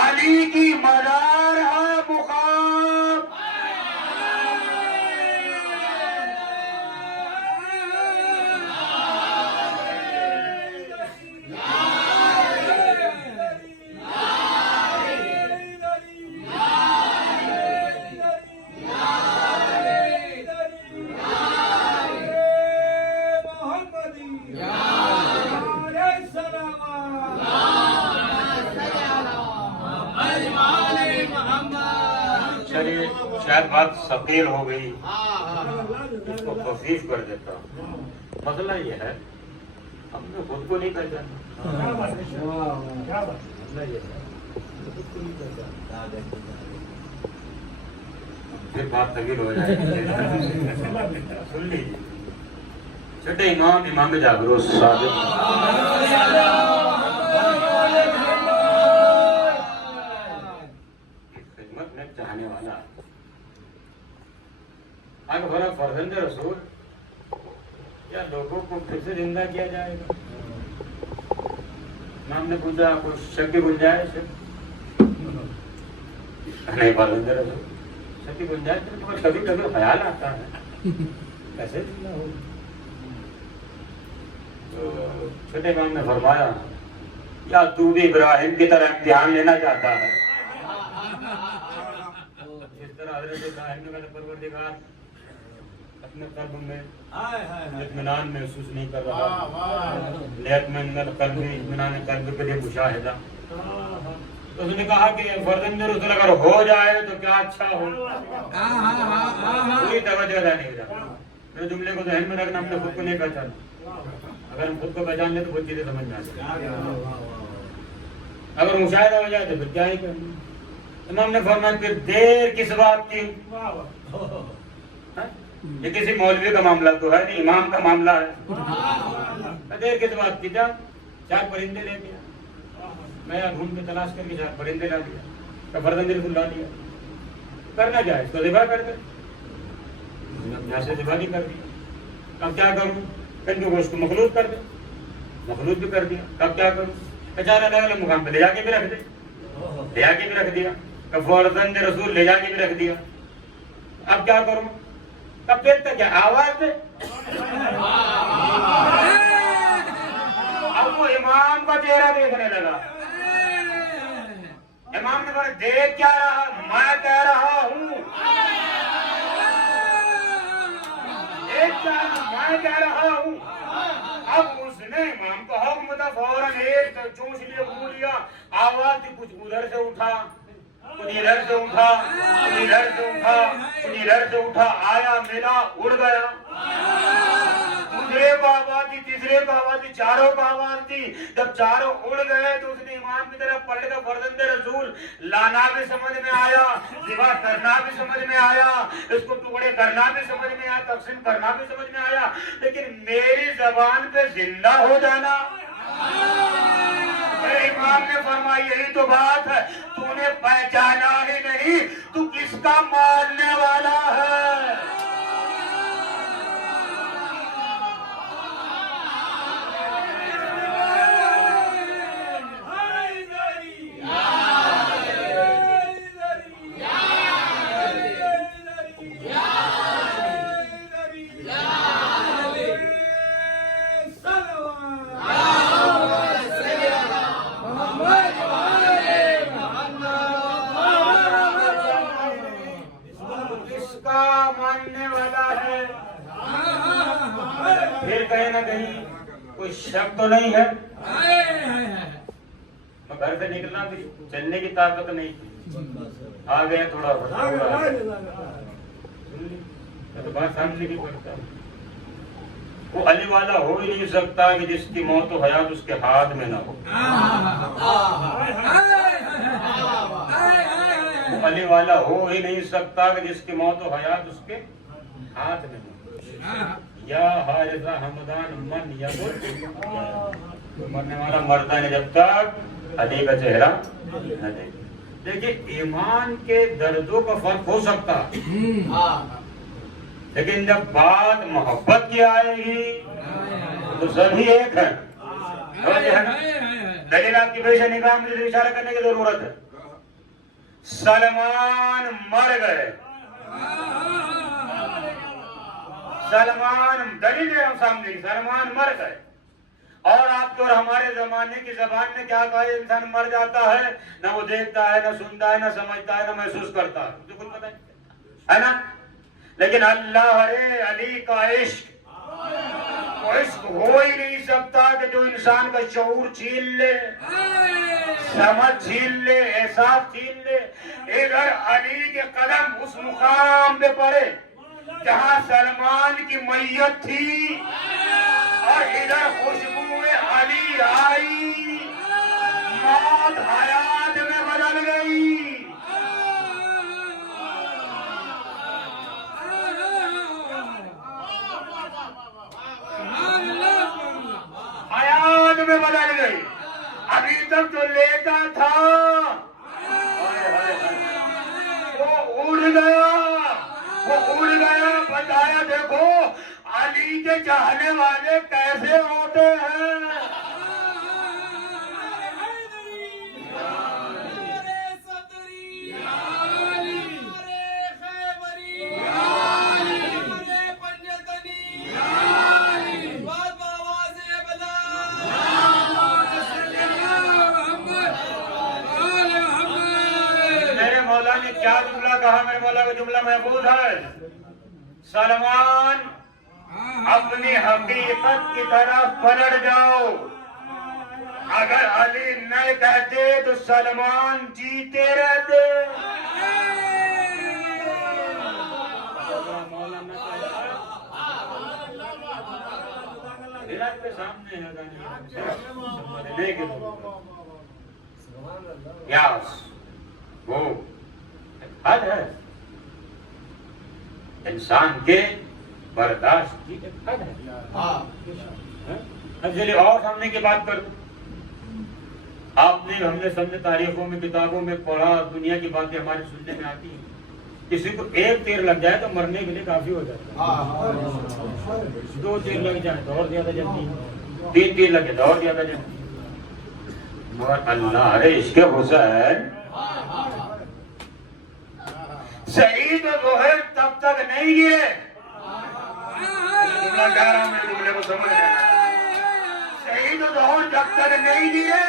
अली की मदार है मुकाम। चलिए, शायद बात सफेल हो गई, इसको तौसीफ कर देता हूँ। मसला ये है, हमने खुद को नहीं पहचाना। फिर बात तवील हो जाएगी। सुन लीजिए, छठे इमाम जागरो सादिक आगे भरा फर्जंद रसूल या लोगों को फिर से जिंदा किया जाएगा। नाम ने पूछा कुछ शक की गुंजाइश है? नहीं फर्जंद रसूल, शक की गुंजाइश तो कभी कभी ख्याल आता है कैसे जिंदा हो। तो छोटे इमाम ने फरमाया या तू भी इब्राहिम की तरह इम्तिहान लेना चाहता है? जिस तरह हजरत इब्राहिम ने कहा परवरदिगार अपने कल्ब में इत्मीनान महसूस नहीं कर रहा, इत्मीनान कल्ब के लिए मुशाहिदा। तो उसने कहा कि फर्जंद रसूल अगर हो जाए तो क्या अच्छा हो। कोई तवज्जो नहीं रहा। मेरे जुमले को ध्यान में रखना, हमने खुद को नहीं पहचाना। अगर हम खुद को पहचान ले तो बहुत चीजें समझ में आ जाए। अगर मुशाहिदा हो जाए तो फिर क्या ही करना। इमाम ने फरमाया फिर देर किस बात की? ये किसी मौलवी का मामला तो है नहीं, इमाम का मामला है। देर किस बात की? जा 4 परिंदे ले गया, मैं ढूंढ के तलाश करके 4 परिंदे ला दिया, तो फर्जंद रसूल ला दिया। करना क्या है? इसको ज़िबा कर दे। यहाँ से ज़िबा भी कर दिया। अब क्या करूँ? कहीं गोश्त को मखलूत कर दे, मखलूत भी कर दिया। अब क्या करूँ? 4 अलग अलग मुकाम पे ले जाके भी रख दे, ले जाके भी रख दिया। फर्जंद रसूल ले जाके भी रख दिया। अब क्या करूं? तब फिर तक क्या आवाज है? अब वो इमाम का चेहरा देखने लगा। इमाम ने कहा देख क्या रहा? मैं कह रहा हूं मैं कह रहा हूं। अब उसने इमाम को हुक्म था, फौरन एक चूस लिए, मुंह लिया। आवाज थी कुछ उधर से उठा, कुछ इधर से उठा, कुछ इधर से उठा, कुछ इधर से उठा, आया, मिला, उड़ गया। दूसरे को आवाज थी, तीसरे को आवाज थी, चारों को आवाज थी। जब चारों उड़ गए तो उसने इमाम की तरफ पलट कर फर्जंद रसूल लाना भी समझ में आया, ज़िबा करना भी समझ में आया, इसको टुकड़े करना भी समझ में आया, तक़सीम करना भी समझ में आया, लेकिन मेरी जबान पे जिंदा हो जाना। इमाम ने फरमाया यही तो बात है, तूने पहचाना ही नहीं, तू किसका मानने वाला है। फिर कहीं ना कहीं कोई शक तो नहीं है। मैं घर से निकलना भी, चलने की ताकत नहीं थी, आ गया थोड़ा तो बात समझने की पड़ता। वो अली वाला हो ही नहीं सकता कि जिसकी मौत और हयात उसके हाथ में ना हो। वो अली वाला हो ही नहीं सकता कि जिसकी मौत और हयात उसके हाथ में हो। या हारिसा हमदान मन या तो मरने वाला मरता है जब तक अली का चेहरा न देखे। देखिए ईमान के दर्दों का फर्क हो सकता, लेकिन जब बात मोहब्बत की आएगी तो सभी एक है। दलील आपकी बेशक निगाह मुझे इशारा करने की जरूरत है। सलमान मर गए, सलमान दलील है सामने, सलमान मर गए। और आपके और हमारे जमाने की जबान में क्या कहा, इंसान मर जाता है ना वो देखता है, ना सुनता है, ना समझता है, ना महसूस करता है, मुझे कुछ पता नहीं है ना। लेकिन अल्लाह रे अली का इश्क, वो इश्क हो ही नहीं सकता कि जो इंसान का शऊर छीन ले, समझ छीन ले, एहसास छीन ले। इधर अली के कदम उस मुकाम पे पड़े जहां सलमान की मैयत थी, और इधर खुशबू अली आई, मौत हयात में बदल गई। हयात में बदल गई। अभी तक जो लेता था वो उड़ देखो अली के चाहने वाले कैसे होते हैं। मेरे मौला ने क्या जुमला कहा, मेरे मौला का जुमला महफूज है। सलमान अपनी हकीकत की तरफ पलट जाओ। अगर अली नहीं कहते तो सलमान जीते रहते। के सामने है यास वो हद है इंसान के बर्दाश्त की हद है। अब चलिए और सामने की बात करूं। आपने हमने सबने तारीखों में किताबों में पढ़ा, दुनिया की बातें हमारे सुनने में आती हैं। किसी को एक तीर लग जाए तो मरने के लिए काफी हो जाता है। 2 तीर लग जाए तो और ज्यादा जल्दी, 3 तीर लगे तो और ज्यादा जल्दी। मगर अल्लाह रे इश्क़ हुसैन शहीद जोहर तब तक नहीं गिरे। कह रहा हूं, मेरे जुमले को समझ शहीद जोहर जब तक नहीं गिरे,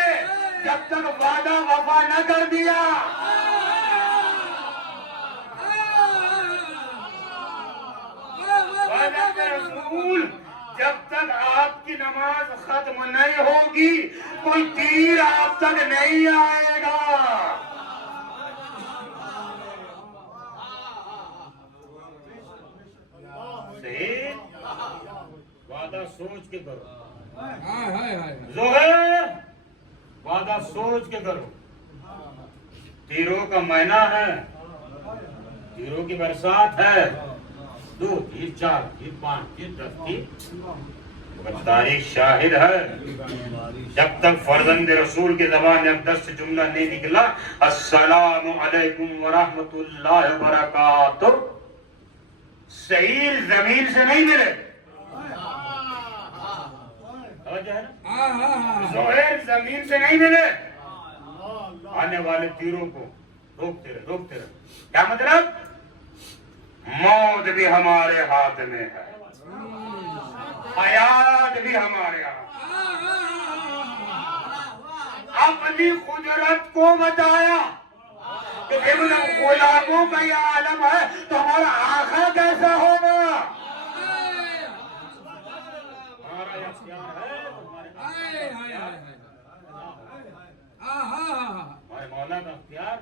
जब तक वादा वफा न कर दिया। रसूल जब तक आपकी नमाज खत्म नहीं होगी कोई तीर आप तक नहीं आएगा। सही वादा सोच के करो। जोहर वादा सोच के करो। तीरों का महीना है, तीरों की बरसात है। 2 तीर 4 तीर 5 तीर 10 तीर तारीख शाहिद है। जब तक फर्जंद रसूल की ज़बान में 10 से जुमला नहीं निकला अस्सलामु अलैकुम व रहमतुल्लाहि व बरकातुहू, शहीद जमीन से नहीं मिले। जोहर जमीन से नहीं मिले। आने वाले तीरों को रोकते रहे। क्या मतलब? मौत भी हमारे हाथ में है, हयात भी हमारे हाथ। अपनी कुदरत को बताया कि इब्न गुलामों का यह आलम है तो हमारा आखा कैसा होगा। हमारा इख्तियार है हमारे मौला का इख्तियार।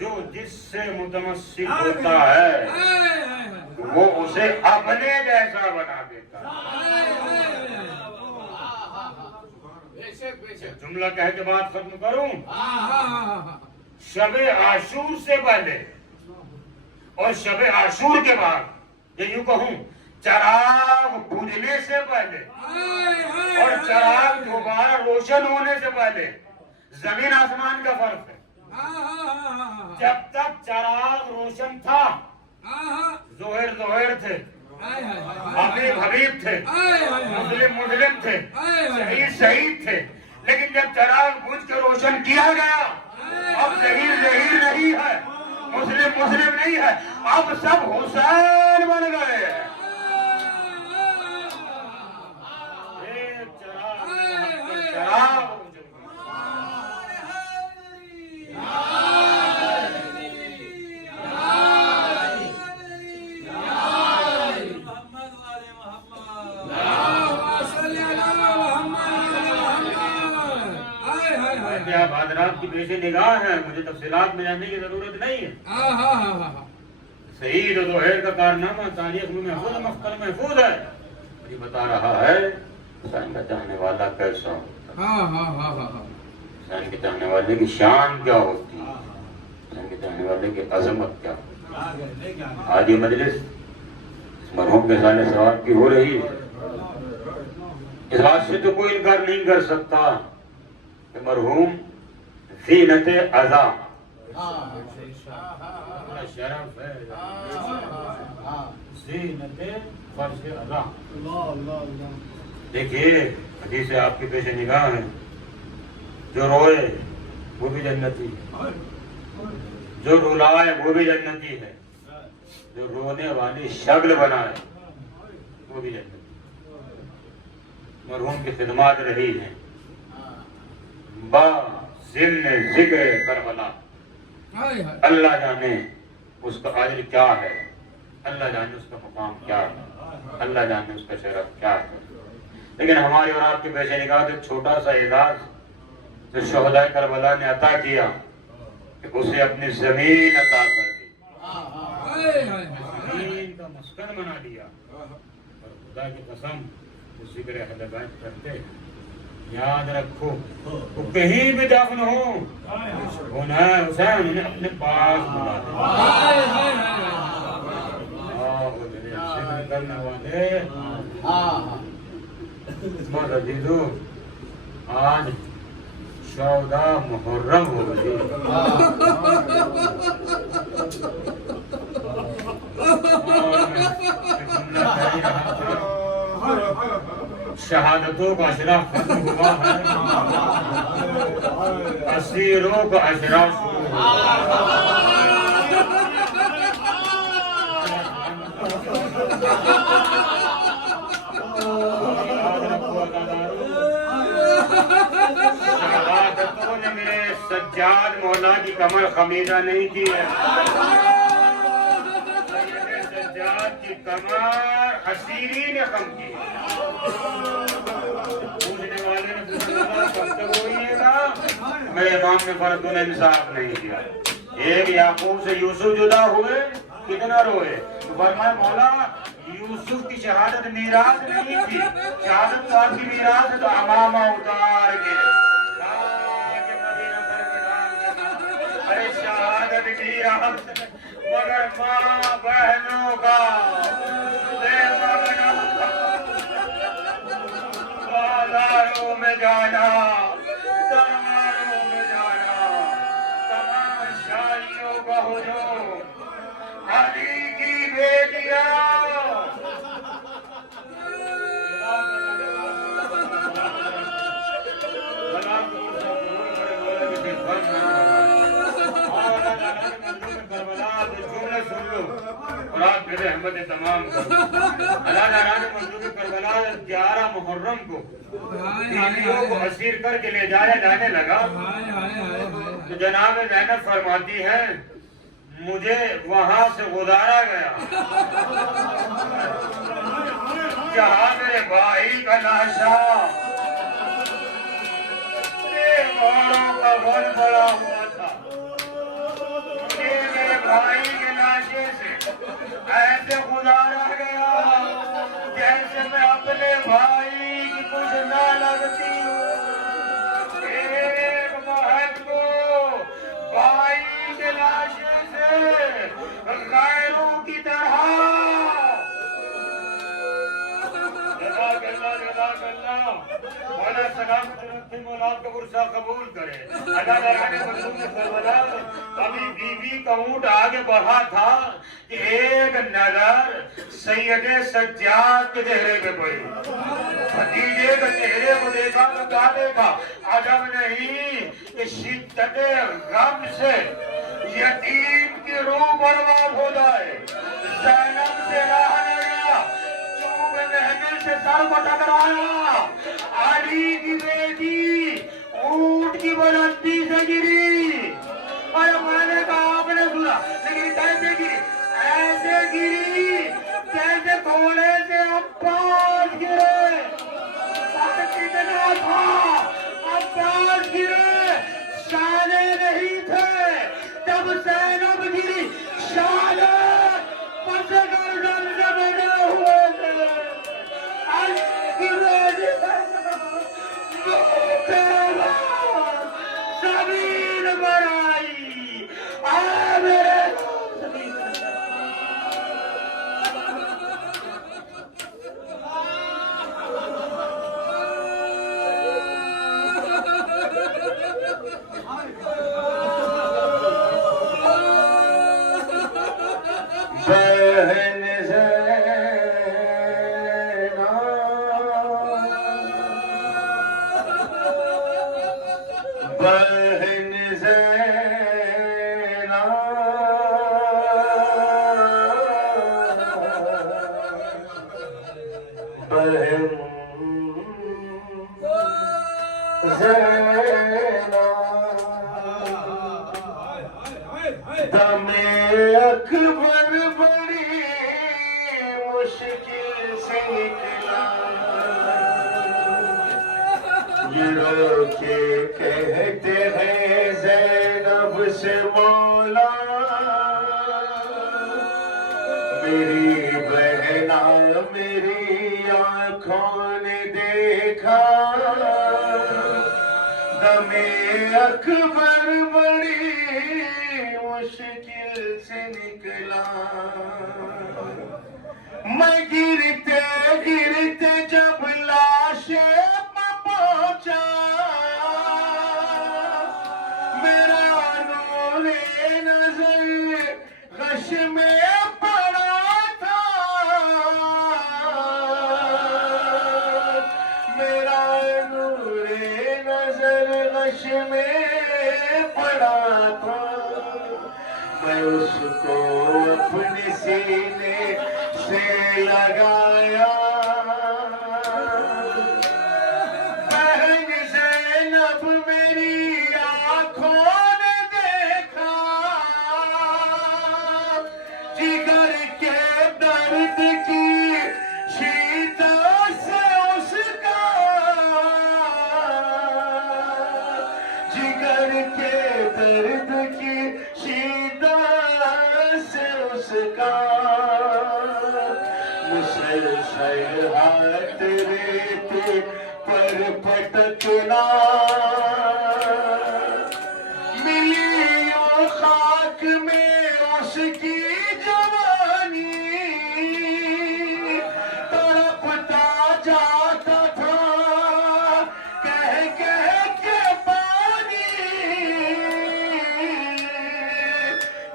जो जिससे मुतमस्सिक होता है वो उसे अपने जैसा बना देता है। जुमला कह के बात खत्म करूं। शबे आशूर से पहले और शबे आशूर के बाद, ये यूं कहूं चराग बुझने से पहले और चराग दोबारा रोशन होने से पहले जमीन आसमान का फर्क है। जब तक चराग रोशन था जोहर थे, हबीब थे, मुस्लिम थे, शहीद थे। लेकिन जब चराग बुझ के रोशन किया गया, अब जहीर नहीं है, मुस्लिम नहीं है, अब सब हुसैन बन गए। चराग आप हजरात की पेशे निगाह है, मुझे तफसीलात में जानने की जरूरत नहीं है। शहीद जोहर का कारनामा तारीख में महफूज है। ये बता रहा है हुसैन का चाहने वाला कैसा होता है, हुसैन के चाहने वाले की शान क्या होती है, हुसैन के चाहने वाले की अजमत क्या होती है। आज ये मजलिस मरहूम के साले सवाब की हो रही है। इस बात से तो कोई इनकार नहीं कर सकता कि मरहूम ज़ीनत अज़ा शरफ है। ज़ीनते फर्श अज़ा। अल्लाह अल्लाह अल्लाह। देखिए हदीस से आपके पेश निगाह है, जो रोए वो भी जन्नती है, जो रुलाए वो भी जन्नती है, जो रोने वाली शक्ल बनाए वो भी जन्नती। मरहूम की खिदमत रही है बा ज़िम्न ज़िक्र करबला। अल्लाह जाने उसका अजर क्या है, अल्लाह जाने उसका मुकाम क्या है, अल्लाह जाने उसका शरफ क्या है। लेकिन हमारी और आपके पेश निगाह एक छोटा सा एजाज जो शहदा करबला ने अता किया कि उसे अपनी जमीन अता कर दी, जमीन का मस्कन बना दिया। और खुदा की कसम उस जिक्र अहले बैत करते, याद रखो वो कहीं भी दफन हो हुसैन उन्हें अपने पास बुला जिक्र करने वाले। बस अजीजो आज 14 मुहर्रम हो गई। शहादतों का अशरा खत्म हुआ है, असीरों का अशरा शुरू शहादतों ने मेरे सज्जाद मौला की कमर खमीदा नहीं की है, सज्जाद की कमर असीरी ने कम की। पूछने वाले ने पूछा कब तक रोइएगा, मेरे इमाम ने फर्द ने इंसाफ नहीं किया। एक याकूब से यूसुफ जुदा हुए, कितना रोए। फरमाया मौला यूसुफ की शहादत मीरास नहीं थी, शहादत तो आपकी मीरास है, तो अमामा उतार के अरे शहादत मीरास मगर माँ बहनों का बाजारों में जाना, दरबारों में जाना, तमाम शादियों का हुजूम, अली की बेटियां और आप मेरे अहमद तमाम करबला 11 मुहर्रम को बीवियों को असीर करके ले जाया जाने लगा। तो जनाब ज़ैनब फरमाती है मुझे वहां से गुजारा गया जहां मेरे भाई का लाशा का वन बड़ा हुआ था। मुझे मेरे भाई के लाशे से ऐसे गुजारा गया जैसे मैं अपने भाई की कुछ ना लगती हूँ। एक महल को भाई के लाशे से गैरों की तरह कबूल करे। अभी बीवी का ऊंट आगे बढ़ा था कि एक नजर सैयदे सज्जाद के चेहरे पे पड़ी। भतीजे के चेहरे को देखा तो क्या देखा, अजब नहीं कि शिद्दते गम से यतीम की रूह बर्बाद हो जाए। ज़ैनब से रहा नहीं गया, महफिल से सर को टकराया, अली की बेटी ऊंट की बुलंदी से गिरी। और मैंने कहा आपने सुना, लेकिन कैसे गिरी? ऐसे गिरी जैसे घोड़े से अब्बास गिरे। कितना था अब्बास गिरे, शाने नहीं थे। जब ज़ैनब गिरी शाने पस गर्दन से बने हुए थे। सभी दमे अकबर बड़ी मुश्किल से निकला गिरो के कहते हैं ज़ैनब से मौला मेरी बहना मेरी आँखों ने देखा दमे अकबर बड़ी मुश्किल से निकला मैं गिरते गिरते जब लाशे पे पहुंचा मेरा नूरे नजर गश में पड़ा था मेरा नूरे नजर गश में पड़ा था मैं उसको अपने सीने से लगाया बहन ज़ैनब मेरी आँखों ने देखा जिगर के दर्द की शिद्दत से उसका जिगर के दर्द की शिद्दत से उसका मुसलसल हाथ रेत पर पटकना मिली वो खाक में उसकी जवानी तड़पता जाता था कह कह के पानी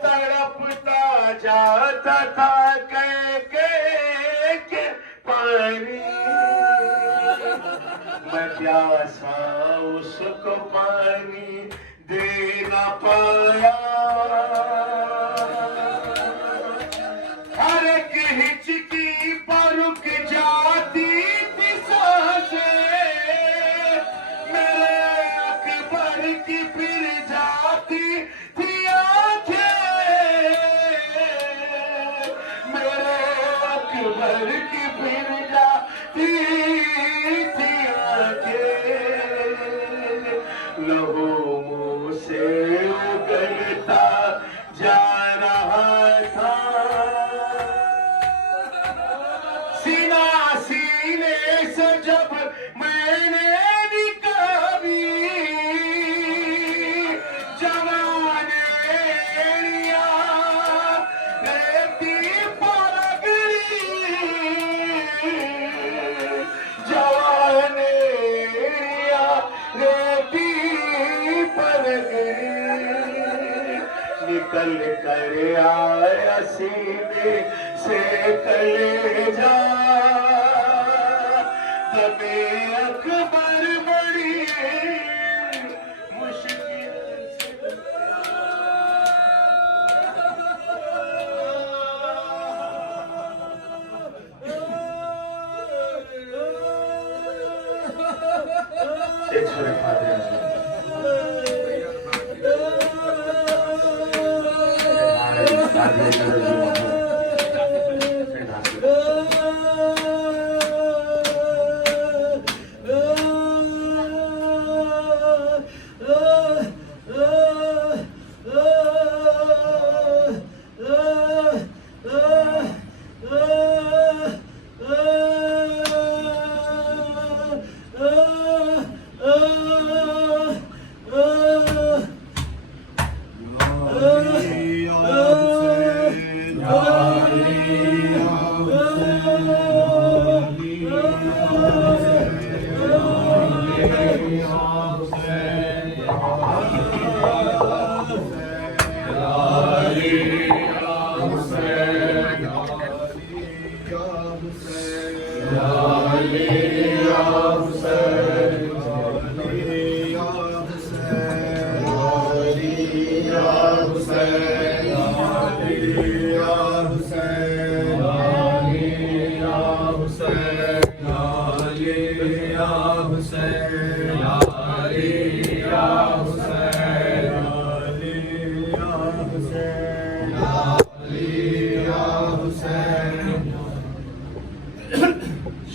तड़पता जाता था कह कह के पानी मैं प्यासा उसको पानी दे न पाया हर एक हिचकी पर रुक जाती थी सांसें मेरे अकबर की फिर जाती थी आंखें मेरे अकबर की फिर जाती थी लहू मुंह से उगलता जा रहा था सीना सीने से जब मैंने निकाली जवान एरिया रेती पलगड़ी जवान एरिया रेती निकल कर आया सीने से कलेजा दमे अकबर बड़ी मुश्किल से एक छोटे फादर Oh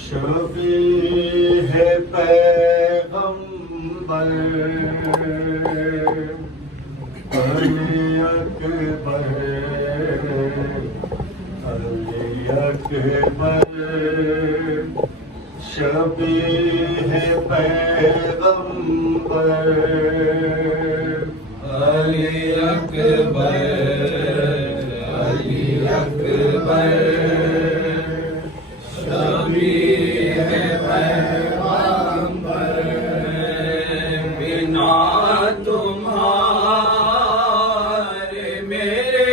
शबीह पैगंबर अली अकबर शबीह पैगंबर अली अकबर शबीह पैगंबर बिना तुम्हारे मेरे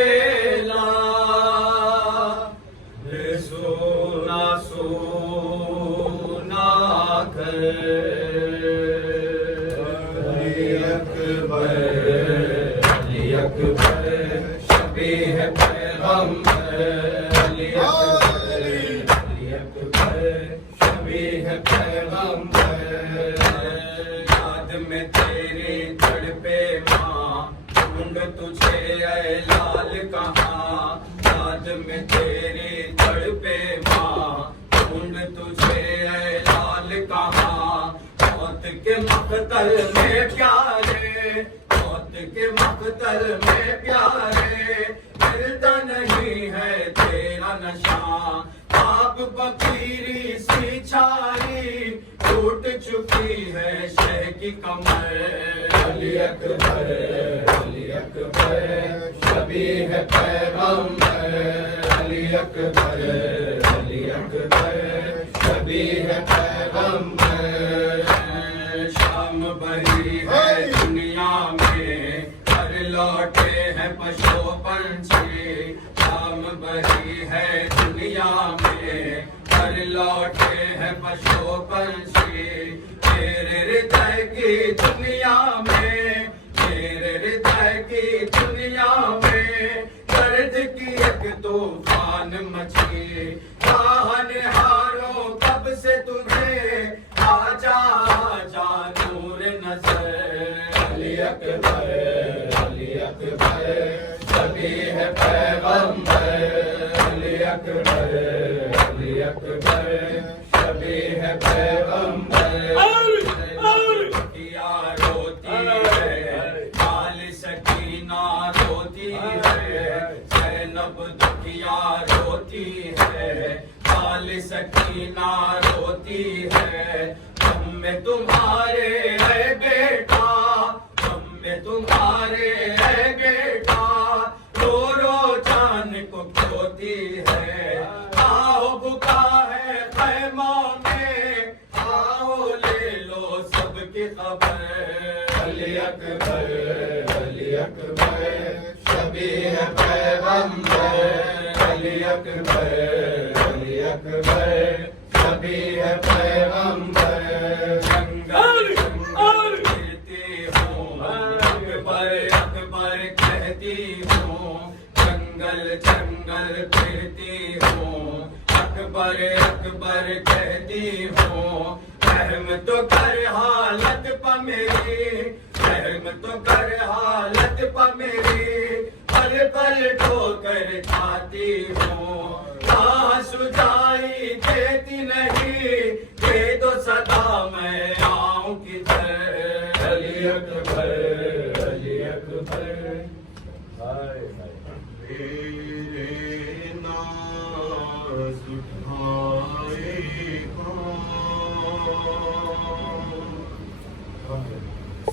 सोना सोना अली अकबर शबीह पैगंबर अली अकबर शबीह पैगंबर याद में तेरे तड़पे माँ ढूंढ तुझे ऐ लाल कहाँ याद में तेरे तड़पे माँ ढूंढ तुझे ऐ लाल कहाँ मौत के मकतल में प्यारे मौत के मकतल में प्यारे मिलता नहीं है तेरा नशा आप बकीरी सी छाई टूट चुकी है शह की कमर अली अकबर शबीह पैगंबर अली अकबर शबीह पैगंबर शाम भरी है दुनिया में हर लौटे हैं पशु पंछी शाम भरी है दुनिया में हर लौटे हैं पशु पंछी तेरे हृदय की दुनिया में तेरे हृदय की दुनिया में दर्द की एक तूफान मची हारो कब से तुझे आजा नूर नजर अली अकबर शबीह पैगंबर अली अकबर शबीह पैगंबर किया रोती है लाल सकीना रोती है ज़ैनब दुखिया रोती है लाल सकीना रोती है हम में तुम्हारे है बेटा हम में तुम्हारे है बेटा रो रो जान को खोती है आओ बुका है खैमों में आओ ले लो सबकी खबर अली अकबर शबीह पैगंबर अली अकबर शबीह पैगंबर जंगल कहती हूँ अकबर कहती हूँ जंगल फिरती हूँ अकबर कहती हूँ रहम तो कर हालत पा मेरी रहम तो कर हालत पा मेरी पल पल ठोकर खाती हूँ सुझाई देती नहीं दे दो सदा मैं आऊं किधर अली अकबर मेरे नाज उठाए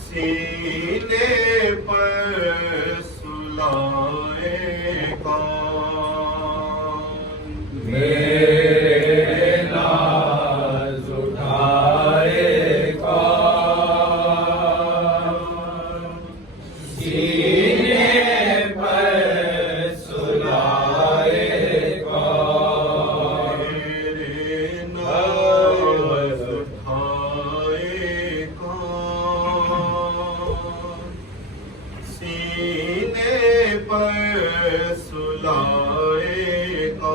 सीने पर सुलाएगा मेरे नाज उठाएगा सीने पर सुलाएगा मेरे नाज उठाएगा सीने पर सुलाएगा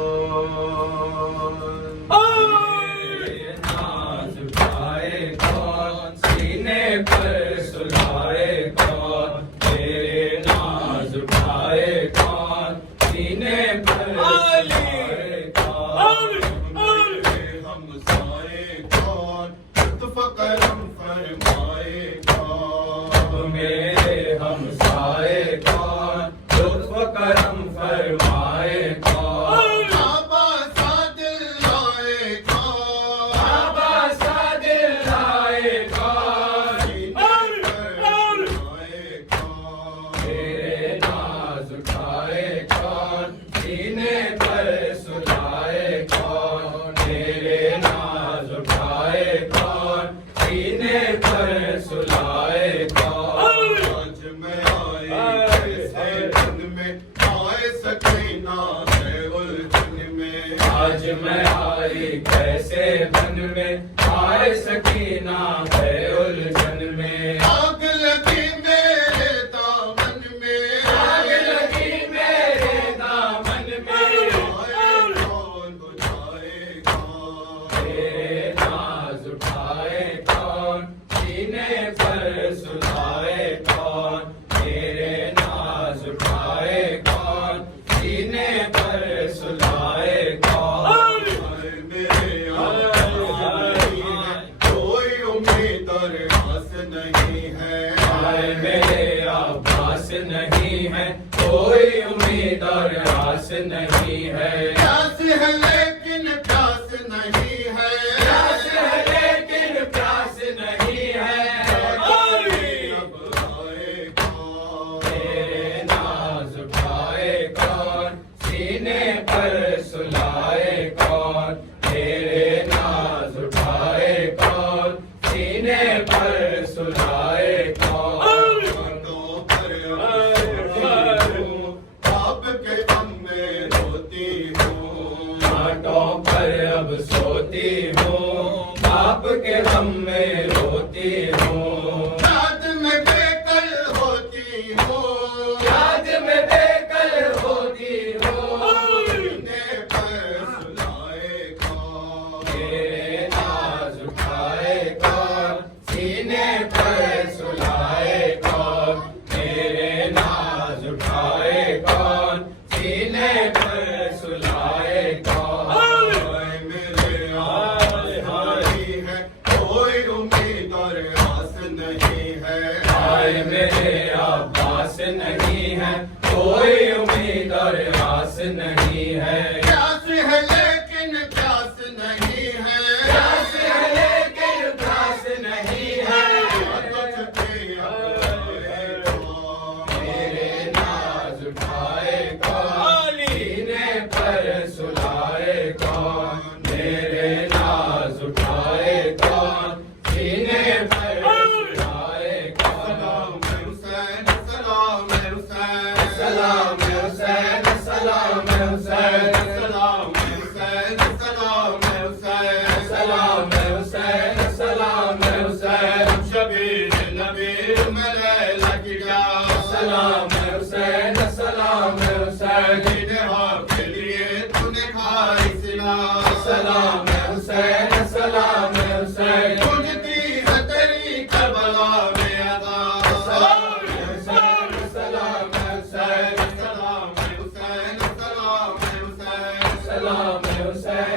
नाज उठाए कौन सीने पर सुलाए कौन तेरे नाज उठाए कौन सीने पर सुलाए कौन हम साए सीने पर सुलाए कौन, मेरे नाज उठाए कौन, सीने पर सुलाए कौन। आज मैं आई कैसे दिन में आए सकीना है उलझन में, आज मैं आई कैसे बन में आए सकीना है उलझन में। आग लगी मेरे दामन में, आग लगी मेरे दामन में, आए कौन बुझाएगा, तेरे नाज उठाए कौन, सीने पर सुलाए कौन, तेरे नाज उठाए कौन, सीने पर सुलाए कौन। आए मेरे आए कोई उम्मीद और आस नहीं है, आए मेरे आभास नहीं है, कोई उम्मीद और आस नहीं है। प्यास है लेकिन प्यास नहीं है, प्यास है लेकिन प्यास नहीं है। अब आए कौन, तेरे नाज उठाए कौन, सीने पर सुलाए कौन, तेरे नाज उठाए कौन, सीने पर सुलाए कौन। बातों पर अब सोती हूँ, बाप के गम में रोती हूँ, घाटों पर अब सोती हूँ, बाप के गम में रोती हूँ। याद में बेकल होती हूँ, याद में बेकल होती हूँ, सीने पर सुलाए कौन, तेरे नाज उठाए कौन, सीने पर सुलाए कौन, तेरे नाज उठाए कौन, सीने पर सुलाए कौन। हाय मेरे आए है कोई उम्मीद और आस नहीं है, आए मेरे आभास नहीं है, कोई उम्मीद और आस नहीं है। प्यास है लेकिन प्यास नहीं है, प्यास है लेकिन प्यास नहीं है। मेरे नाज उठाए कौन, सीने पर सुलाए कौन, मेरे नाज उठाए कौन, सीने पर सुलाए कौन। सलाम हुसैन, सलाम हुसैन, सलाम हुसैन, सलाम हुसैन, सलाम हुसैन, सलाम हुसैन, सलाम हुसैन, शबीर नबीर मेरे लग जा, सलाम हुसैन, सलाम हुसैन, निगाह के लिए तूने खाई सिला, सलाम हुसैन, सलाम हुसैन, तुझती है तेरी करबला में अदा, सलाम हुसैन, सलाम हुसैन, सलाम हुसैन, सलाम हुसैन, सलाम हुसैन,